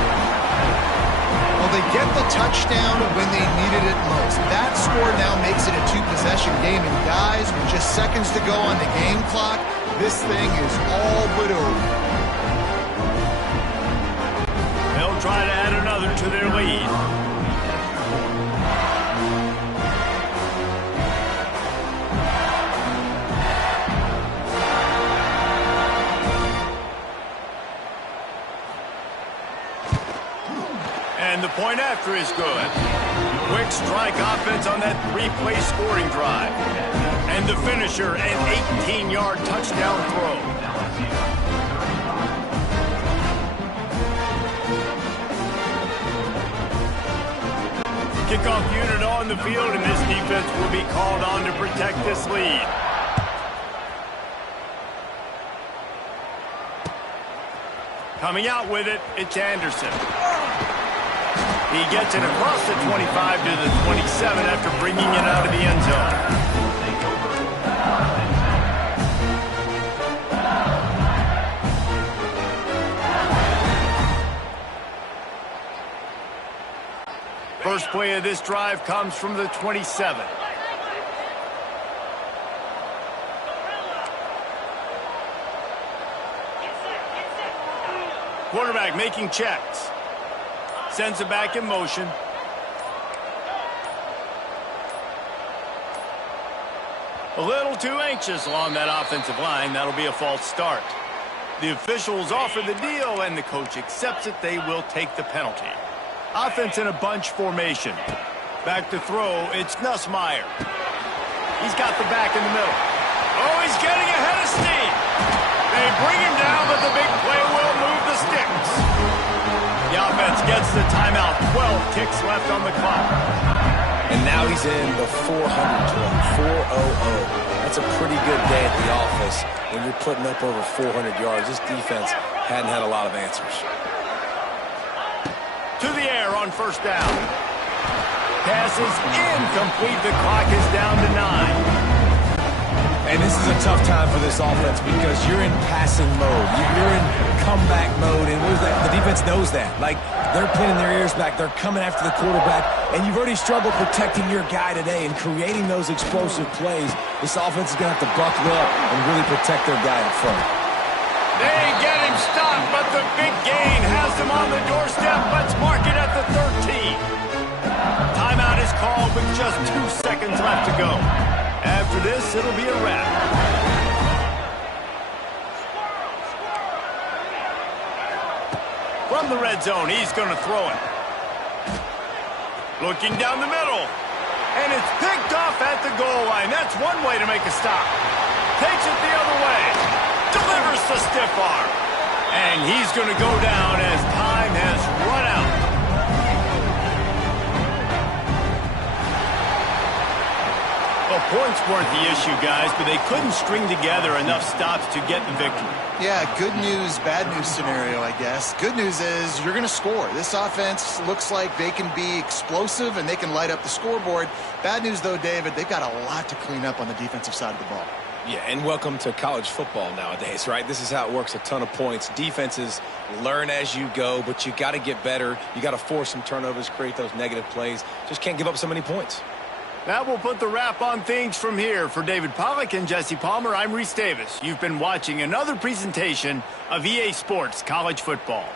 They get the touchdown when they needed it most. That score now makes it a 2-possession game. And guys, with just seconds to go on the game clock, this thing is all but over. They'll try to add another to their lead. And the point after is good. Quick strike offense on that 3-play scoring drive. And the finisher, an 18-yard touchdown throw. Kickoff unit on the field, and this defense will be called on to protect this lead. Coming out with it, it's Anderson. He gets it across the 25 to the 27 after bringing it out of the end zone. First play of this drive comes from the 27. Quarterback making checks. Sends it back in motion. A little too anxious along that offensive line. That'll be a false start. The officials offer the deal, and the coach accepts it. They will take the penalty. Offense in a bunch formation. Back to throw, it's Nussmeier. He's got the back in the middle. Oh, he's getting ahead of steam. They bring him down, but the big play will move the sticks. The offense gets the timeout. 12 ticks left on the clock. And now he's in the 400 club, 400. That's a pretty good day at the office when you're putting up over 400 yards. This defense hadn't had a lot of answers. To the air on first down. Pass is incomplete. The clock is down to 9. And this is a tough time for this offense because you're in passing mode. You're in comeback mode, and the defense knows that. Like, they're pinning their ears back. They're coming after the quarterback, and you've already struggled protecting your guy today and creating those explosive plays. This offense is going to have to buckle up and really protect their guy up front. They get him stopped, but the big gain has them on the doorstep. Let's mark it at the 13. Timeout is called with just 2 seconds left to go. After this, it'll be a wrap. From the red zone, he's going to throw it. Looking down the middle. And it's picked off at the goal line. That's one way to make a stop. Takes it the other way. Delivers the stiff arm. And he's going to go down as time has run out. Well, points weren't the issue, guys, but they couldn't string together enough stops to get the victory. Yeah, good news, bad news scenario, I guess. Good news is you're going to score. This offense looks like they can be explosive and they can light up the scoreboard. Bad news, though, David, they've got a lot to clean up on the defensive side of the ball. Yeah, and welcome to college football nowadays, right? This is how it works, a ton of points. Defenses learn as you go, but you got to get better. You got to force some turnovers, create those negative plays. Just can't give up so many points. That will put the wrap on things from here. For David Pollack and Jesse Palmer, I'm Reese Davis. You've been watching another presentation of EA Sports College Football.